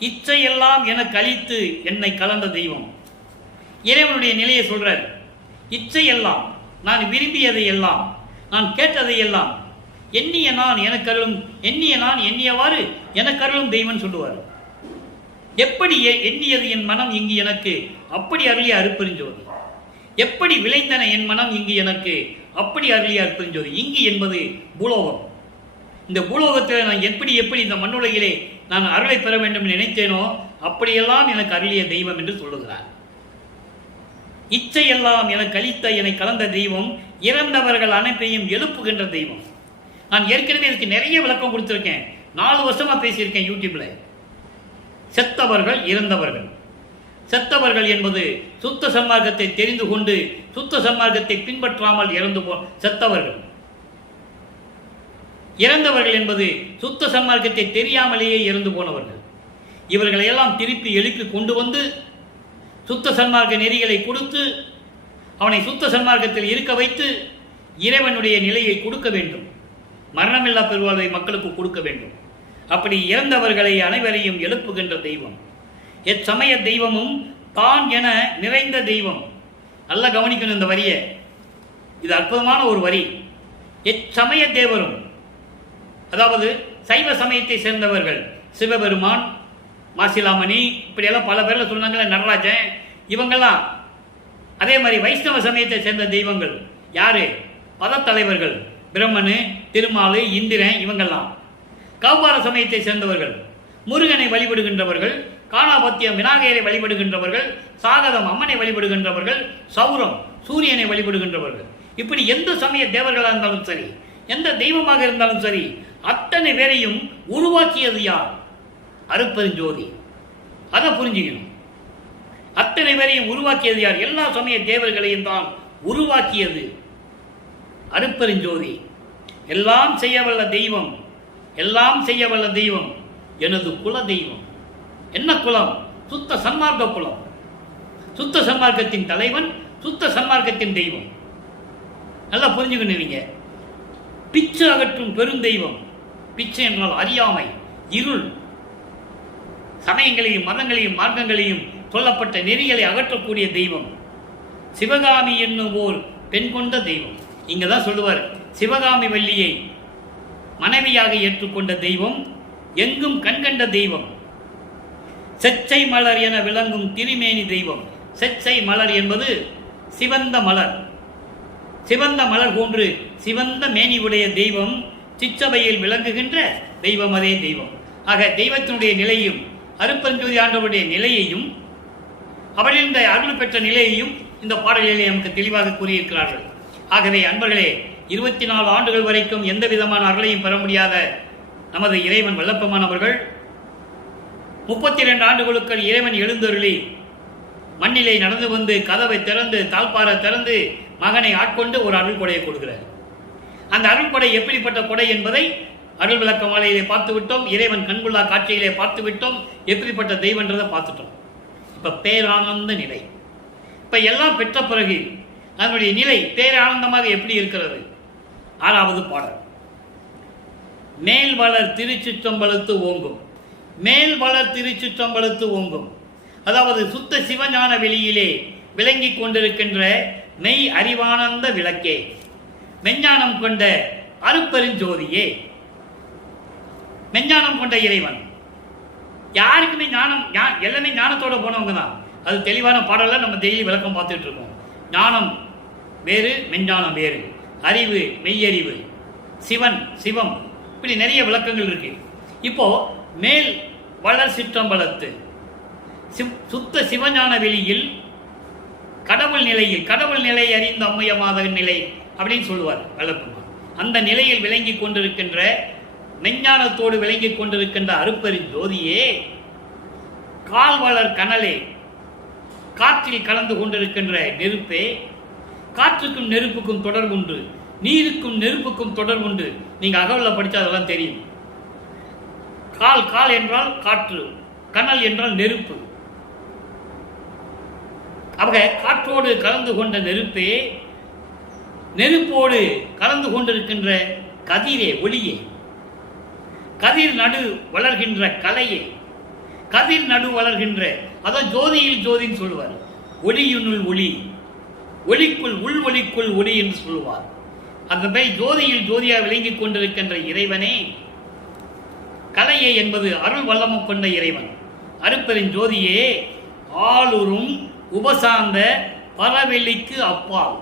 இச்சையெல்லாம் என கழித்து என்னை கலந்த தெய்வம். இறைவனுடைய நிலையை சொல்றார். இச்சையெல்லாம், நான் விரும்பியதை எல்லாம், நான் கேட்டதை எல்லாம், எண்ணிய நான் எனக்கருளும், எண்ணிய நான் எண்ணியவாறு எனக்கருளும் தெய்வம் சொல்லுவார். எப்படி எண்ணியது என் மனம் இங்கு எனக்கு, அப்படி அருளிய அருட்பெருஞ்சோதி. எப்படி விளைந்தன என் மனம் இங்கு எனக்கு, அப்படி அருளிய அருட்பெருஞ்சோதி. இங்கு என்பது பூலோகம். இந்த பூலோகத்தில் நான் எப்படி இந்த மண்ணுலகிலே நான் அருளை பெற வேண்டும் நினைத்தேனோ அப்படியெல்லாம் எனக்கு அருளிய தெய்வம் என்று சொல்லுகிறார். இச்சையெல்லாம் எனக்கு அளித்த என்னை கலந்த தெய்வம், இறந்தவர்கள் அனைத்தையும் எழுப்புகின்ற தெய்வம். நான் ஏற்கனவே இதுக்கு நிறைய விளக்கம் கொடுத்திருக்கேன். 4 வருஷமா பேசியிருக்கேன் யூடியூப்ல. செத்தவர்கள் இறந்தவர்கள். செத்தவர்கள் என்பது சுத்த சன்மார்க்கத்தை தெரிந்து கொண்டு சுத்த சன்மார்க்கத்தை பின்பற்றாமல் இறந்து செத்தவர்கள். இறந்தவர்கள் என்பது சுத்த சன்மார்க்கத்தை தெரியாமலேயே இறந்து போனவர்கள். இவர்களையெல்லாம் திருப்பி எழுப்பி கொண்டு வந்து சுத்த சன்மார்க்க நெறிகளை கொடுத்து அவனை சுத்த சன்மார்க்கத்தில் இருக்க வைத்து இறைவனுடைய நிலையை கொடுக்க வேண்டும். மரணமில்லா பெருவாழ்வை மக்களுக்கு கொடுக்க வேண்டும். அப்படி இறந்தவர்களை அனைவரையும் எழுப்புகின்ற தெய்வம். எச்சமய தெய்வமும் தான் என நிறைந்த தெய்வம். நல்லா கவனிக்கணும் இந்த வரியை. இது அற்புதமான ஒரு வரி. எச்சமய தேவரும், அதாவது சைவ சமயத்தை சேர்ந்தவர்கள், சிவபெருமான், மாசிலாமணி, இப்படியெல்லாம் பல பேர்ல சொன்னாங்க, நடராஜன், இவங்கெல்லாம். அதே மாதிரி வைஷ்ணவ சமயத்தை சேர்ந்த தெய்வங்கள் யாரு? பதத்தலைவர்கள், பிரம்மனு, திருமாலு, இந்திரன், இவங்கெல்லாம். கௌபார சமயத்தை சேர்ந்தவர்கள் முருகனை வழிபடுகின்றவர்கள், காணாபத்தியம் விநாயகரை வழிபடுகின்றவர்கள், சாகதம் அம்மனை வழிபடுகின்றவர்கள், சௌரம் சூரியனை வழிபடுகின்றவர்கள். இப்படி எந்த சமய தேவர்களாக இருந்தாலும் சரி, எந்த தெய்வமாக இருந்தாலும் சரி, அத்தனை பேரையும் உருவாக்கியது யார்? அருட்பெருஞ்சோதி. அதை புரிஞ்சுக்கணும். அத்தனை பேரையும் உருவாக்கியது யார்? எல்லா சமய தேவர்களையும் தான் உருவாக்கியது அருட்பெருஞ்சோதி. எல்லாம் செய்யவல்ல தெய்வம், எல்லாம் செய்யவல்ல தெய்வம் எனது குல தெய்வம். என்ன குலம்? சுத்த சன்மார்க்க குலம். சுத்த சன்மார்க்கத்தின் தலைவன், சுத்த சன்மார்க்கத்தின் தெய்வம். நல்லா புரிஞ்சுக்கணும். நீங்க பிச்சை அகற்றும் பெருந்தெய்வம். பிச்சை என்றால் அறியாமை, இருள். சமயங்களையும் மதங்களையும் மார்க்கங்களையும் சொல்லப்பட்ட நெறிகளை அகற்றக்கூடிய தெய்வம். சிவகாமி என்னும் ஓர் பெண் கொண்ட தெய்வம். இங்கதான் சொல்லுவார், சிவகாமி வள்ளியை மனைவியாக ஏற்றுக்கொண்ட தெய்வம், எங்கும் கண்கண்ட தெய்வம். செச்சை மலர் என விளங்கும் திருமேனி தெய்வம். செச்சை மலர் என்பது சிவந்த மலர். சிவந்த மலர் போன்று சிவந்த மேனி உடைய தெய்வம், சிச்சபையில் விளங்குகின்ற தெய்வம், அதே தெய்வம். ஆக தெய்வத்தினுடைய நிலையும் அருட்பெருஞ்சோதி ஆண்டவருடைய நிலையையும் அவரில் இந்த அருள் பெற்ற நிலையையும் இந்த பாடலிலே நமக்கு தெளிவாக கூறியிருக்கிறார்கள். ஆகவே அன்பர்களே, 24 ஆண்டுகள் வரைக்கும் எந்த விதமான அருளையும் பெற முடியாத நமது இறைவன் வல்லப்பமானவர்கள் 32 ஆண்டுகளுக்கு இறைவன் எழுந்தருளி மண்ணிலே நடந்து வந்து கதவை திறந்து தாழ்பார திறந்து மகனை ஆட்கொண்டு ஒரு அருள் கொடையை கொடுக்கிறார். அந்த அருள் கொடை எப்படிப்பட்ட கொடை என்பதை அருள் விளக்க மாலையிலே பார்த்து விட்டோம். இறைவன் கண்குள்ளா காட்சியிலே பார்த்து விட்டோம். எப்படிப்பட்ட தெய்வன்றதை பார்த்துட்டோம். இப்ப பேரானந்த நிலை. இப்ப எல்லாம் பெற்ற பிறகு அதனுடைய நிலை பேரானந்தமாக எப்படி இருக்கிறது? 6வது பாடல். மேல் வளர் திருச்சிற்றம்பலத்து ஓங்கும். மேல் வளர் திருச்சிற்றம்பலத்து ஓங்கும். அதாவது சுத்த சிவஞான வெளியிலே விளங்கி கொண்டிருக்கின்ற மெய் அறிவானந்த விளக்கே, மெஞ்ஞானம் கொண்ட அருப்பெருஞ்சோதியே. மெஞ்ஞானம் கொண்ட இறைவன். யாருக்குமே ஞானம், எல்லாமே ஞானத்தோட போனவங்க தான். அது தெளிவான பாடல நம்ம டெய்லி விளக்கம் பார்த்துட்டு இருக்கோம். ஞானம் வேறு, மெஞ்ஞானம் வேறு, அறிவு மெய்யறிவு, சிவன் சிவம், இப்படி நிறைய விளக்கங்கள் இருக்கு. இப்போ மேல் வளர் சிற்றம்பலத்து சுத்த சிவஞான வெளியில் கடவுள் நிலையில், கடவுள் நிலை அறிந்த அம்மையமாத நிலை அப்படின்னு சொல்லுவார் வல்லப்பெருமான். அந்த நிலையில் விளங்கி கொண்டிருக்கின்ற மெஞ்ஞானத்தோடு விளங்கி கொண்டிருக்கின்ற அருப்பெரும் ஜோதியே, கால்வளர் கனலே, காற்றில் கலந்து கொண்டிருக்கின்ற நெருப்பே. காற்றுக்கும் நெருப்புக்கும் தொடர்பு உண்டு, நீருக்கும் நெருப்புக்கும் தொடர்பு உண்டு. நீங்க அகவல்ல படிச்சா அதெல்லாம் தெரியும். கால் கால் என்றால் காற்று, கனல் என்றால் நெருப்பு. அவங்க காற்றோடு கலந்து கொண்ட நெருப்பே, நெருப்போடு கலந்து கொண்டிருக்கின்ற கதிரே, ஒளியே, கதிர் நடு வளர்கின்ற கலையே, கதிர் நடு வளர்கின்ற, அதான் ஜோதியில் ஜோதின்னு சொல்லுவார். ஒளியுனுள் ஒளி, ஒளிக்குள் உள் ஒளிக்குள் ஒளி என்று சொல்லுவார். அந்த மாதிரி ஜோதியில் ஜோதியாக விளங்கிக் கொண்டிருக்கின்ற இறைவனே, கலையே என்பது அருள் வல்லமம் கொண்ட இறைவன் அருப்பெரும் ஜோதியே, ஆளுறும் உபசாந்த பரவெளிக்கு அப்பால்.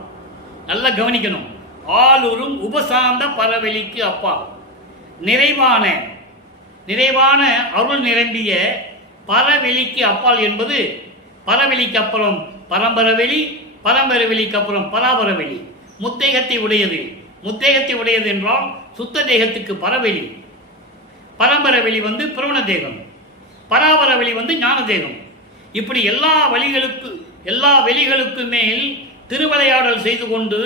நல்லா கவனிக்கணும். ஆளுறும் உபசாந்த பரவெளிக்கு அப்பால், நிறைவான நிறைவான அருள் நிரம்பிய பரவெளிக்கு அப்பால் என்பது பரவெளிக்கு அப்புறம் பரம்பரவெளி, பரம்பரவெளிக்கு அப்புறம் பராபரவெளி. முத்தேகத்தை உடையது. முத்தேகத்தை உடையது என்றால் சுத்த தேகத்துக்கு பரவெளி, பரம்பரவெளி பிரவண தேகம், பராபரவெளி ஞான தேகம். இப்படி எல்லா வெளிகளுக்கு மேல் திருவிளையாடல் செய்து கொண்டு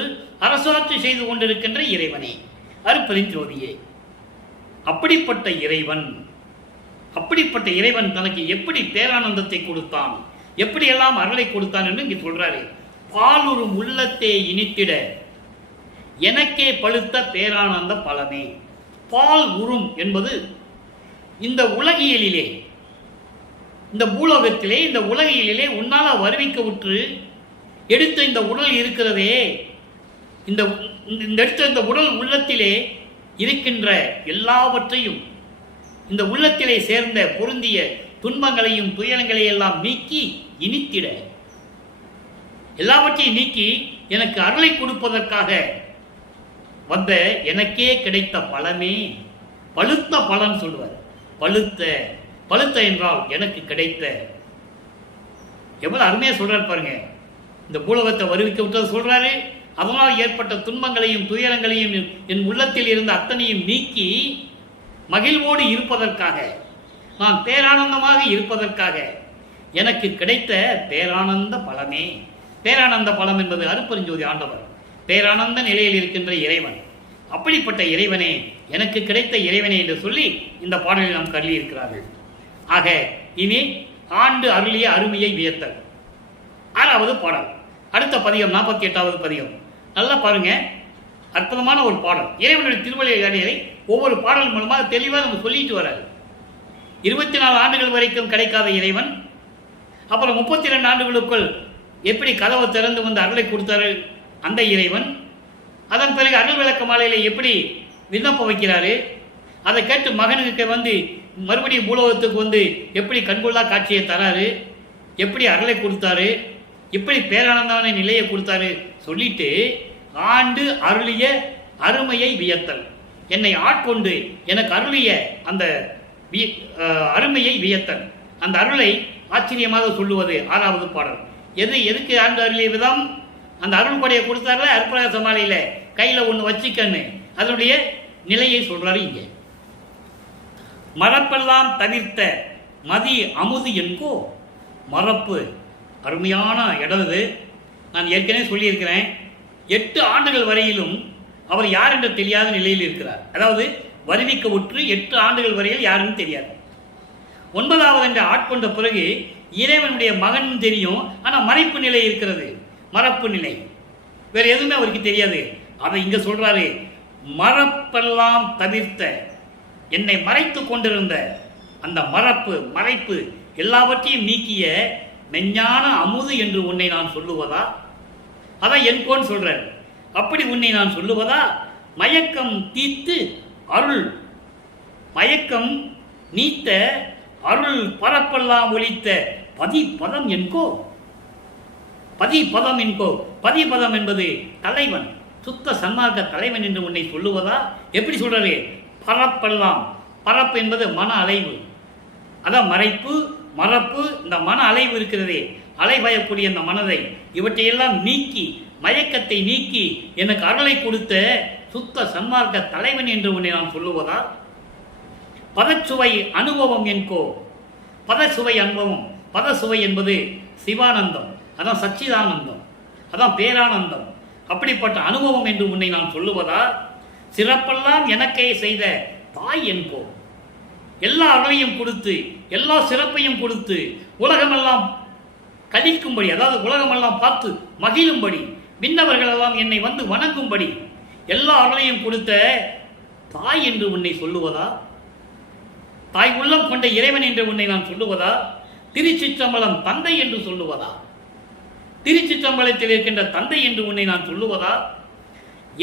அரசாட்சி செய்து கொண்டிருக்கின்ற இறைவனே, அருப்பெரும் ஜோதியே. அப்படிப்பட்ட இறைவன் தனக்கு எப்படி பேரானந்தத்தை கொடுத்தான், எப்படி எல்லாம் அருளை கொடுத்தான் என்று இங்கே சொல்றாரு. பாலுறும் உள்ளத்தே இனித்திட எனக்கே பழுத்த பேரானந்த பலமே. பால் உறும் என்பது இந்த உலகியலிலே, இந்த பூலோகத்திலே, இந்த உலகியலிலே உன்னால வருவிக்க உற்று எடுத்த இந்த உடல் இருக்கிறதே, இந்த எடுத்த இந்த உடல் உள்ளத்திலே இருக்கின்ற எல்லாவற்றையும், இந்த உள்ளத்திலே சேர்ந்த பொருந்திய துன்பங்களையும் துயரங்களையும் எல்லாம் நீக்கி இனித்திட, எல்லாவற்றையும் நீக்கி எனக்கு அருளை கொடுப்பதற்காக வந்த எனக்கே கிடைத்த பலமே. பழுத்த பலன் சொல்லுவார். பழுத்த என்றால் எனக்கு கிடைத்த. எவ்வளவு அருமையா சொல்றாரு பாருங்க. இந்த பூலோகத்தை வருவிக்க விட்டதை சொல்றாரு. அதனால் ஏற்பட்ட துன்பங்களையும் துயரங்களையும் என் உள்ளத்தில் இருந்த அத்தனையும் நீக்கி மகிழ்வோடு இருப்பதற்காக, நான் பேரானந்தமாக இருப்பதற்காக எனக்கு கிடைத்த பேரானந்த பலமே. பேரானந்த பலம் என்பது அருப்பெருஞ்சோதி ஆண்டவர், பேரானந்த நிலையில் இருக்கின்ற இறைவன். அப்படிப்பட்ட இறைவனே, எனக்கு கிடைத்த இறைவனே என்று சொல்லி இந்த பாடலில் நாம் கருளி இருக்கிறார்கள். ஆக இனி ஆண்டு அருளிய அருமையை வியத்தல் 6வது பாடல். அடுத்த பதிகம் 48வது பதிகம். நல்லா பாருங்க, அற்புதமான ஒரு பாடல். இறைவனுடைய திருவிளையாடலை ஒவ்வொரு பாடல் மூலமாக தெளிவாக நம்ம சொல்லிட்டு வராரு. 24 ஆண்டுகள் வரைக்கும் கிடைக்காத இறைவன், அப்புறம் 32 ஆண்டுகளுக்குள் எப்படி கதவை திறந்து வந்து அருளை கொடுத்தாரு அந்த இறைவன், அதன் பிறகு அருள் விளக்க மாலையில எப்படி விண்ணப்பம் வைக்கிறாரு, அதை கேட்டு மகனுக்கு மறுபடியும் பூலோகத்துக்கு எப்படி கண்கொள்ளா காட்சியை தராரு, எப்படி அருளை கொடுத்தாரு, எப்படி பேரானந்தான நிலையை கொடுத்தாரு சொல்லிட்டு, ஆண்டு அருளிய அருமையை வியத்தல், என்னை ஆட்கொண்டு எனக்கு அருளிய அந்த அருமையை வியத்தல், அந்த அருளை ஆச்சரியமாக சொல்லுவது 6வது பாடல். எதுக்கு ஆண்டு அருளிய விதம்? அந்த அருள் கொடையை கொடுத்தாருல அற்புத மாலையில கையில் ஒன்று வச்சுக்கன்னு அதனுடைய நிலையை சொல்றாரு இங்கே. மறப்பெல்லாம் தவிர்த்த மதி அமுது என்கோ. மறப்பு அருமையான இடது. நான் ஏற்கனவே சொல்லியிருக்கிறேன், 8 ஆண்டுகள் வரையிலும் அவர் யார் என்று தெரியாத நிலையில் இருக்கிறார். அதாவது வருவிக்க உற்று 8 ஆண்டுகள் வரையில் யாருன்னு தெரியாது. 9வது என்று ஆட்கொண்ட பிறகு இறைவனுடைய மகன் தெரியும், ஆனால் மறைப்பு நிலை இருக்கிறது, மறப்பு நிலை, வேற எதுவுமே அவருக்கு தெரியாது. அதை இங்க சொல்றாரு, மறப்பெல்லாம் தவிர்த்த, என்னை மறைத்து கொண்டிருந்த அந்த மறைப்பு எல்லாவற்றையும் நீக்கிய மெஞ்ஞான அமுது என்று உன்னை நான் சொல்லுவதா? அதான் என் கோன் சொல்றார். அப்படி உன்னை நான் சொல்லுவதா? மயக்கம் தீர்த்து அருள், மயக்கம் நீத்த அருள் பரப்பெல்லாம் ஒலித்த பதிபதம் என்கோ. பதிபதம் என்கோ. பதிபதம் என்பது தலைவன், சுத்த சன்மார்க்க தலைவன் என்று உன்னை சொல்லுவதா? எப்படி சொல்றாரு? பரப்பெல்லாம், பரப்பு என்பது மன அலைவு, அதான் மறப்பு. இந்த மன அலைவு இருக்கிறதே, அலைபயக்கூடிய இந்த மனதை, இவற்றையெல்லாம் நீக்கி, மயக்கத்தை நீக்கி எனக்கு அருளை கொடுத்த சுத்த சன்மார்க்க தலைவன் என்று உன்னை நான் சொல்லுவதா? பதச்சுவை அனுபவம் என்கோ. பதச்சுவை அனுபவம், பதசுவை என்பது சிவானந்தம், அதான் சச்சிதானந்தம், அதான் பேரானந்தம். அப்படிப்பட்ட அனுபவம் என்று உன்னை நான் சொல்லுவதா? சிறப்பெல்லாம் எனக்கே செய்த தாய் என்கோ. எல்லா அருளையும் கொடுத்து, எல்லா சிறப்பையும் கொடுத்து, உலகமெல்லாம் கழிக்கும்படி, அதாவது உலகமெல்லாம் பார்த்து மகிழும்படி, விண்ணவர்களெல்லாம் என்னை வந்து வணங்கும்படி எல்லா அருளையும் கொடுத்த தாய் என்று உன்னை சொல்லுவதா? தாய் உள்ளம் கொண்ட இறைவன் என்று உன்னை நான் சொல்லுவதா? திருச்சிற்றம்பலம் தந்தை என்று சொல்லுவதா? திருச்சிற்றம்பலத்தில் இருக்கின்ற தந்தை என்று உன்னை நான் சொல்லுவதா?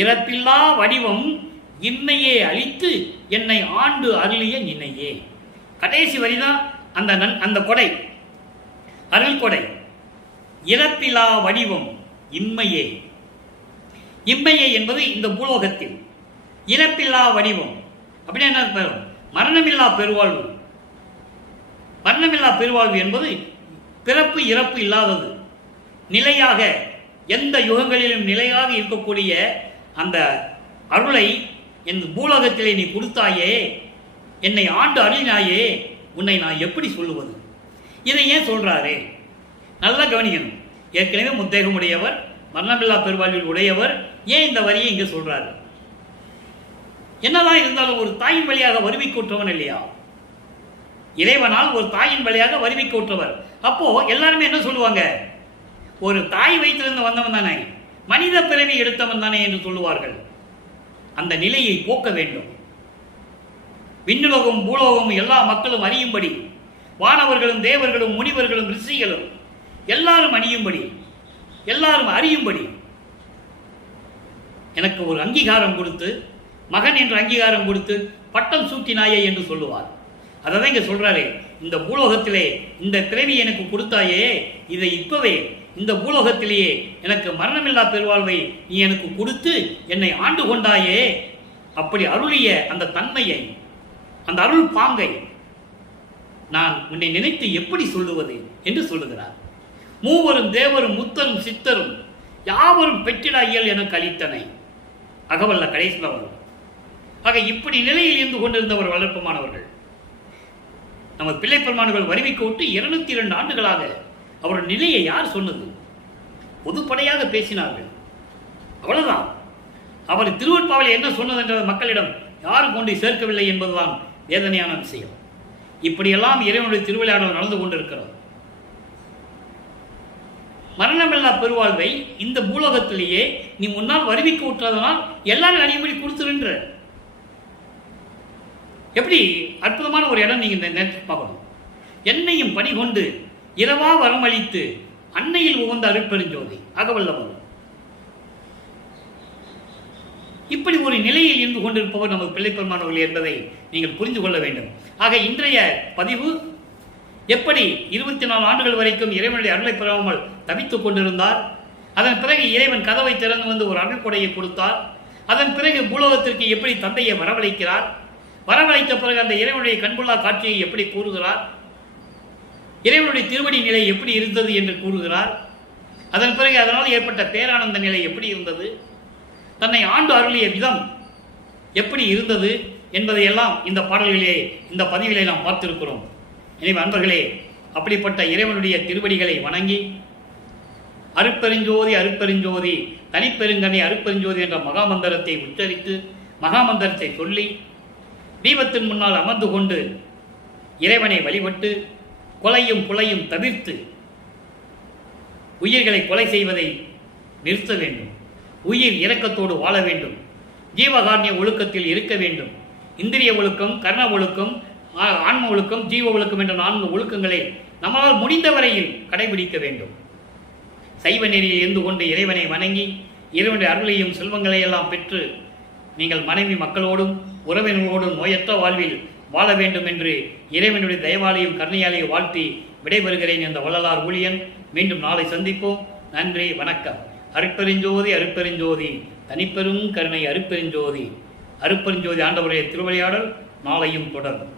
இறப்பில்லா வடிவம் இன்னையே அழித்து என்னை ஆண்டு அருளிய நினையே. கடைசி வரிதான் அந்த கொடை, அருள் கொடை. இறப்பிலா வடிவம் இம்மையே. இம்மையே என்பது இந்த பூலோகத்தில், இறப்பில்லா வடிவம் அப்படின்னா என்ன? மரணமில்லா பெருவாழ்வு. மரணமில்லா பெருவாழ்வு என்பது பிறப்பு இறப்பு இல்லாதது, நிலையாக எந்த யுகங்களிலும் நிலையாக இருக்கக்கூடிய அந்த அருளை என் பூலோகத்திலே நீ கொடுத்தாயே, என்னை ஆண்டு அருளினாயே, உன்னை நான் எப்படி சொல்லுவது? இதை ஏன் சொல்றாரு? நல்லா கவனிக்கணும். ஏற்கனவே முத்தேகம் உடையவர், மரணமில்லா பெருவாழ்வில் உடையவர், ஏன் இந்த வரியை இங்க சொல்றாரு? என்னதான் இருந்தாலும் ஒரு தாயின் வழியாக வருவிக்க உற்றவன் இல்லையா? இறைவனால் ஒரு தாயின் வழியாக வருவிக்க உற்றவர். அப்போ எல்லாருமே என்ன சொல்லுவாங்க? ஒரு தாய் வயிற்றிலிருந்து வந்தவன் தானே, மனித பிறவி எடுத்தவன் தானே என்று சொல்லுவார்கள். அந்த நிலையை போக்க வேண்டும். விண்ணுலகம் பூலோகம் எல்லா மக்களும் அறியும்படி, வானவர்களும் தேவர்களும் முனிவர்களும் ரிஷிகளும் எல்லாரும் அறியும்படி எனக்கு ஒரு அங்கீகாரம் கொடுத்து, மகன் என்று அங்கீகாரம் கொடுத்து பட்டம் சூட்டினாயே என்று சொல்லுவார். அதான் இங்க சொல்றாரு, இந்த பூலோகத்திலே இந்த பிறவி எனக்கு கொடுத்தாயே, இதை இப்பவே இந்த பூலோகத்திலேயே எனக்கு மரணமில்லா பெருவாழ்வை நீ எனக்கு கொடுத்து என்னை ஆண்டு கொண்டாயே, அப்படி அருளிய அந்த தன்மையை, அந்த அருள் பாங்கை நான் உன்னை நினைத்து எப்படி சொல்லுவது என்று சொல்லுகிறார். மூவரும் தேவரும் முத்தரும் சித்தரும் யாவரும் பெற்றிடா இயல் என கழித்தனை அகவல்ல கடைசியில் வரும். ஆக இப்படி நிலையில் இருந்து கொண்டிருந்தவர் வளர்ப்புமானவர்கள். நம்ம பிள்ளை பெருமானவர்கள் வருவிக்க விட்டு 202 ஆண்டுகளாக அவருடைய நிலையை யார் சொன்னது? பொதுப்படையாக பேசினார்கள், அவ்வளவுதான். அவர் திருவற்பாவில் என்ன சொன்னது என்ற மக்களிடம் யாரும் கொண்டு சேர்க்கவில்லை என்பதுதான் வேதனையான விஷயம். இப்படியெல்லாம் இறைவனுடைய திருவிளையாடல் நடந்து கொண்டிருக்கிறது. மரணமில்லா பெருவாழ்வை இந்த பூலோகத்திலேயே நீ முன்னால் வருவிக்க விட்டதனால் எல்லாரும் அறியும்படி கொடுத்துருன்ற. எப்படி அற்புதமான ஒரு இடம் நீங்க இந்த நேரத்தில் பார்க்கணும். என்னையும் பணி கொண்டு இரவா வரமளித்து அன்னையில் உகந்த அருட்பெருஞ்சோதி அகவல்லவர். இப்படி ஒரு நிலையில் இருந்து கொண்டிருப்பவர் நமது பிள்ளைப்பெருமானவர்கள் என்பதை நீங்கள் புரிந்து கொள்ள வேண்டும். ஆக இன்றைய பதிவு எப்படி 24 ஆண்டுகள் வரைக்கும் இறைவனுடைய அருளை பெறாமல் தவித்துக் கொண்டிருந்தார், அதன் பிறகு இறைவன் கதவை திறந்து வந்து ஒரு அருள் கொடையை கொடுத்தார், அதன் பிறகு பூலோகத்திற்கு எப்படி தந்தையை வரவழைக்கிறார், வரவழைத்த பிறகு அந்த இறைவனுடைய கண்புள்ளா காட்சியை எப்படி கூறுகிறார், இறைவனுடைய திருவடி நிலை எப்படி இருந்தது என்று கூறுகிறார். அதன் பிறகு அதனால் ஏற்பட்ட பேரானந்த நிலை எப்படி இருந்தது, தன்னை ஆண்டு அருளிய விதம் எப்படி இருந்தது என்பதையெல்லாம் இந்த பாடல்களிலே, இந்த பதிவிலே நாம் பார்த்திருக்கிறோம். எனவே அன்பர்களே, அப்படிப்பட்ட இறைவனுடைய திருவடிகளை வணங்கி அருட்பெருஞ்சோதி அருட்பெருஞ்சோதி தனிப்பெருங்கனை அருட்பெருஞ்சோதி என்ற மகாமந்திரத்தை உச்சரித்து, மகாமந்திரத்தை சொல்லி, தீபத்தின் முன்னால் அமர்ந்து கொண்டு இறைவனை வழிபட்டு கொலையும் புலையும் தவிர்த்து உயிர்களை கொலை செய்வதை நிறுத்த வேண்டும். உயிர் இரக்கத்தோடு வாழ வேண்டும். ஜீவகாருண்ய ஒழுக்கத்தில் இருக்க வேண்டும். இந்திரிய ஒழுக்கம், கர்ண ஒழுக்கம், ஆன்ம ஒழுக்கம், ஜீவ ஒழுக்கம் என்ற 4 ஒழுக்கங்களை நம்மால் முடிந்த வரையில் கடைபிடிக்க வேண்டும். சைவ நெறியில் இருந்து கொண்டு இறைவனை வணங்கி இறைவனுடைய அருளையும் செல்வங்களை எல்லாம் பெற்று நீங்கள் மனைவி மக்களோடும் உறவினர்களோடும் நோயற்ற வாழ்வில் வாழ வேண்டும் என்று இறைவனுடைய தயவாலையும் கருணையாலையும் வாழ்த்தி விடைபெறுகிறேன். என்ற வள்ளலார் ஊழியன். மீண்டும் நாளை சந்திப்போம். நன்றி, வணக்கம். அருட்பெருஞ்சோதி அருட்பெருஞ்சோதி தனிப்பெரும் கருணை அருட்பெருஞ்சோதி. அருட்பெருஞ்சோதி ஆண்டவருடைய திருவிளையாடல் நாளையும் தொடரும்.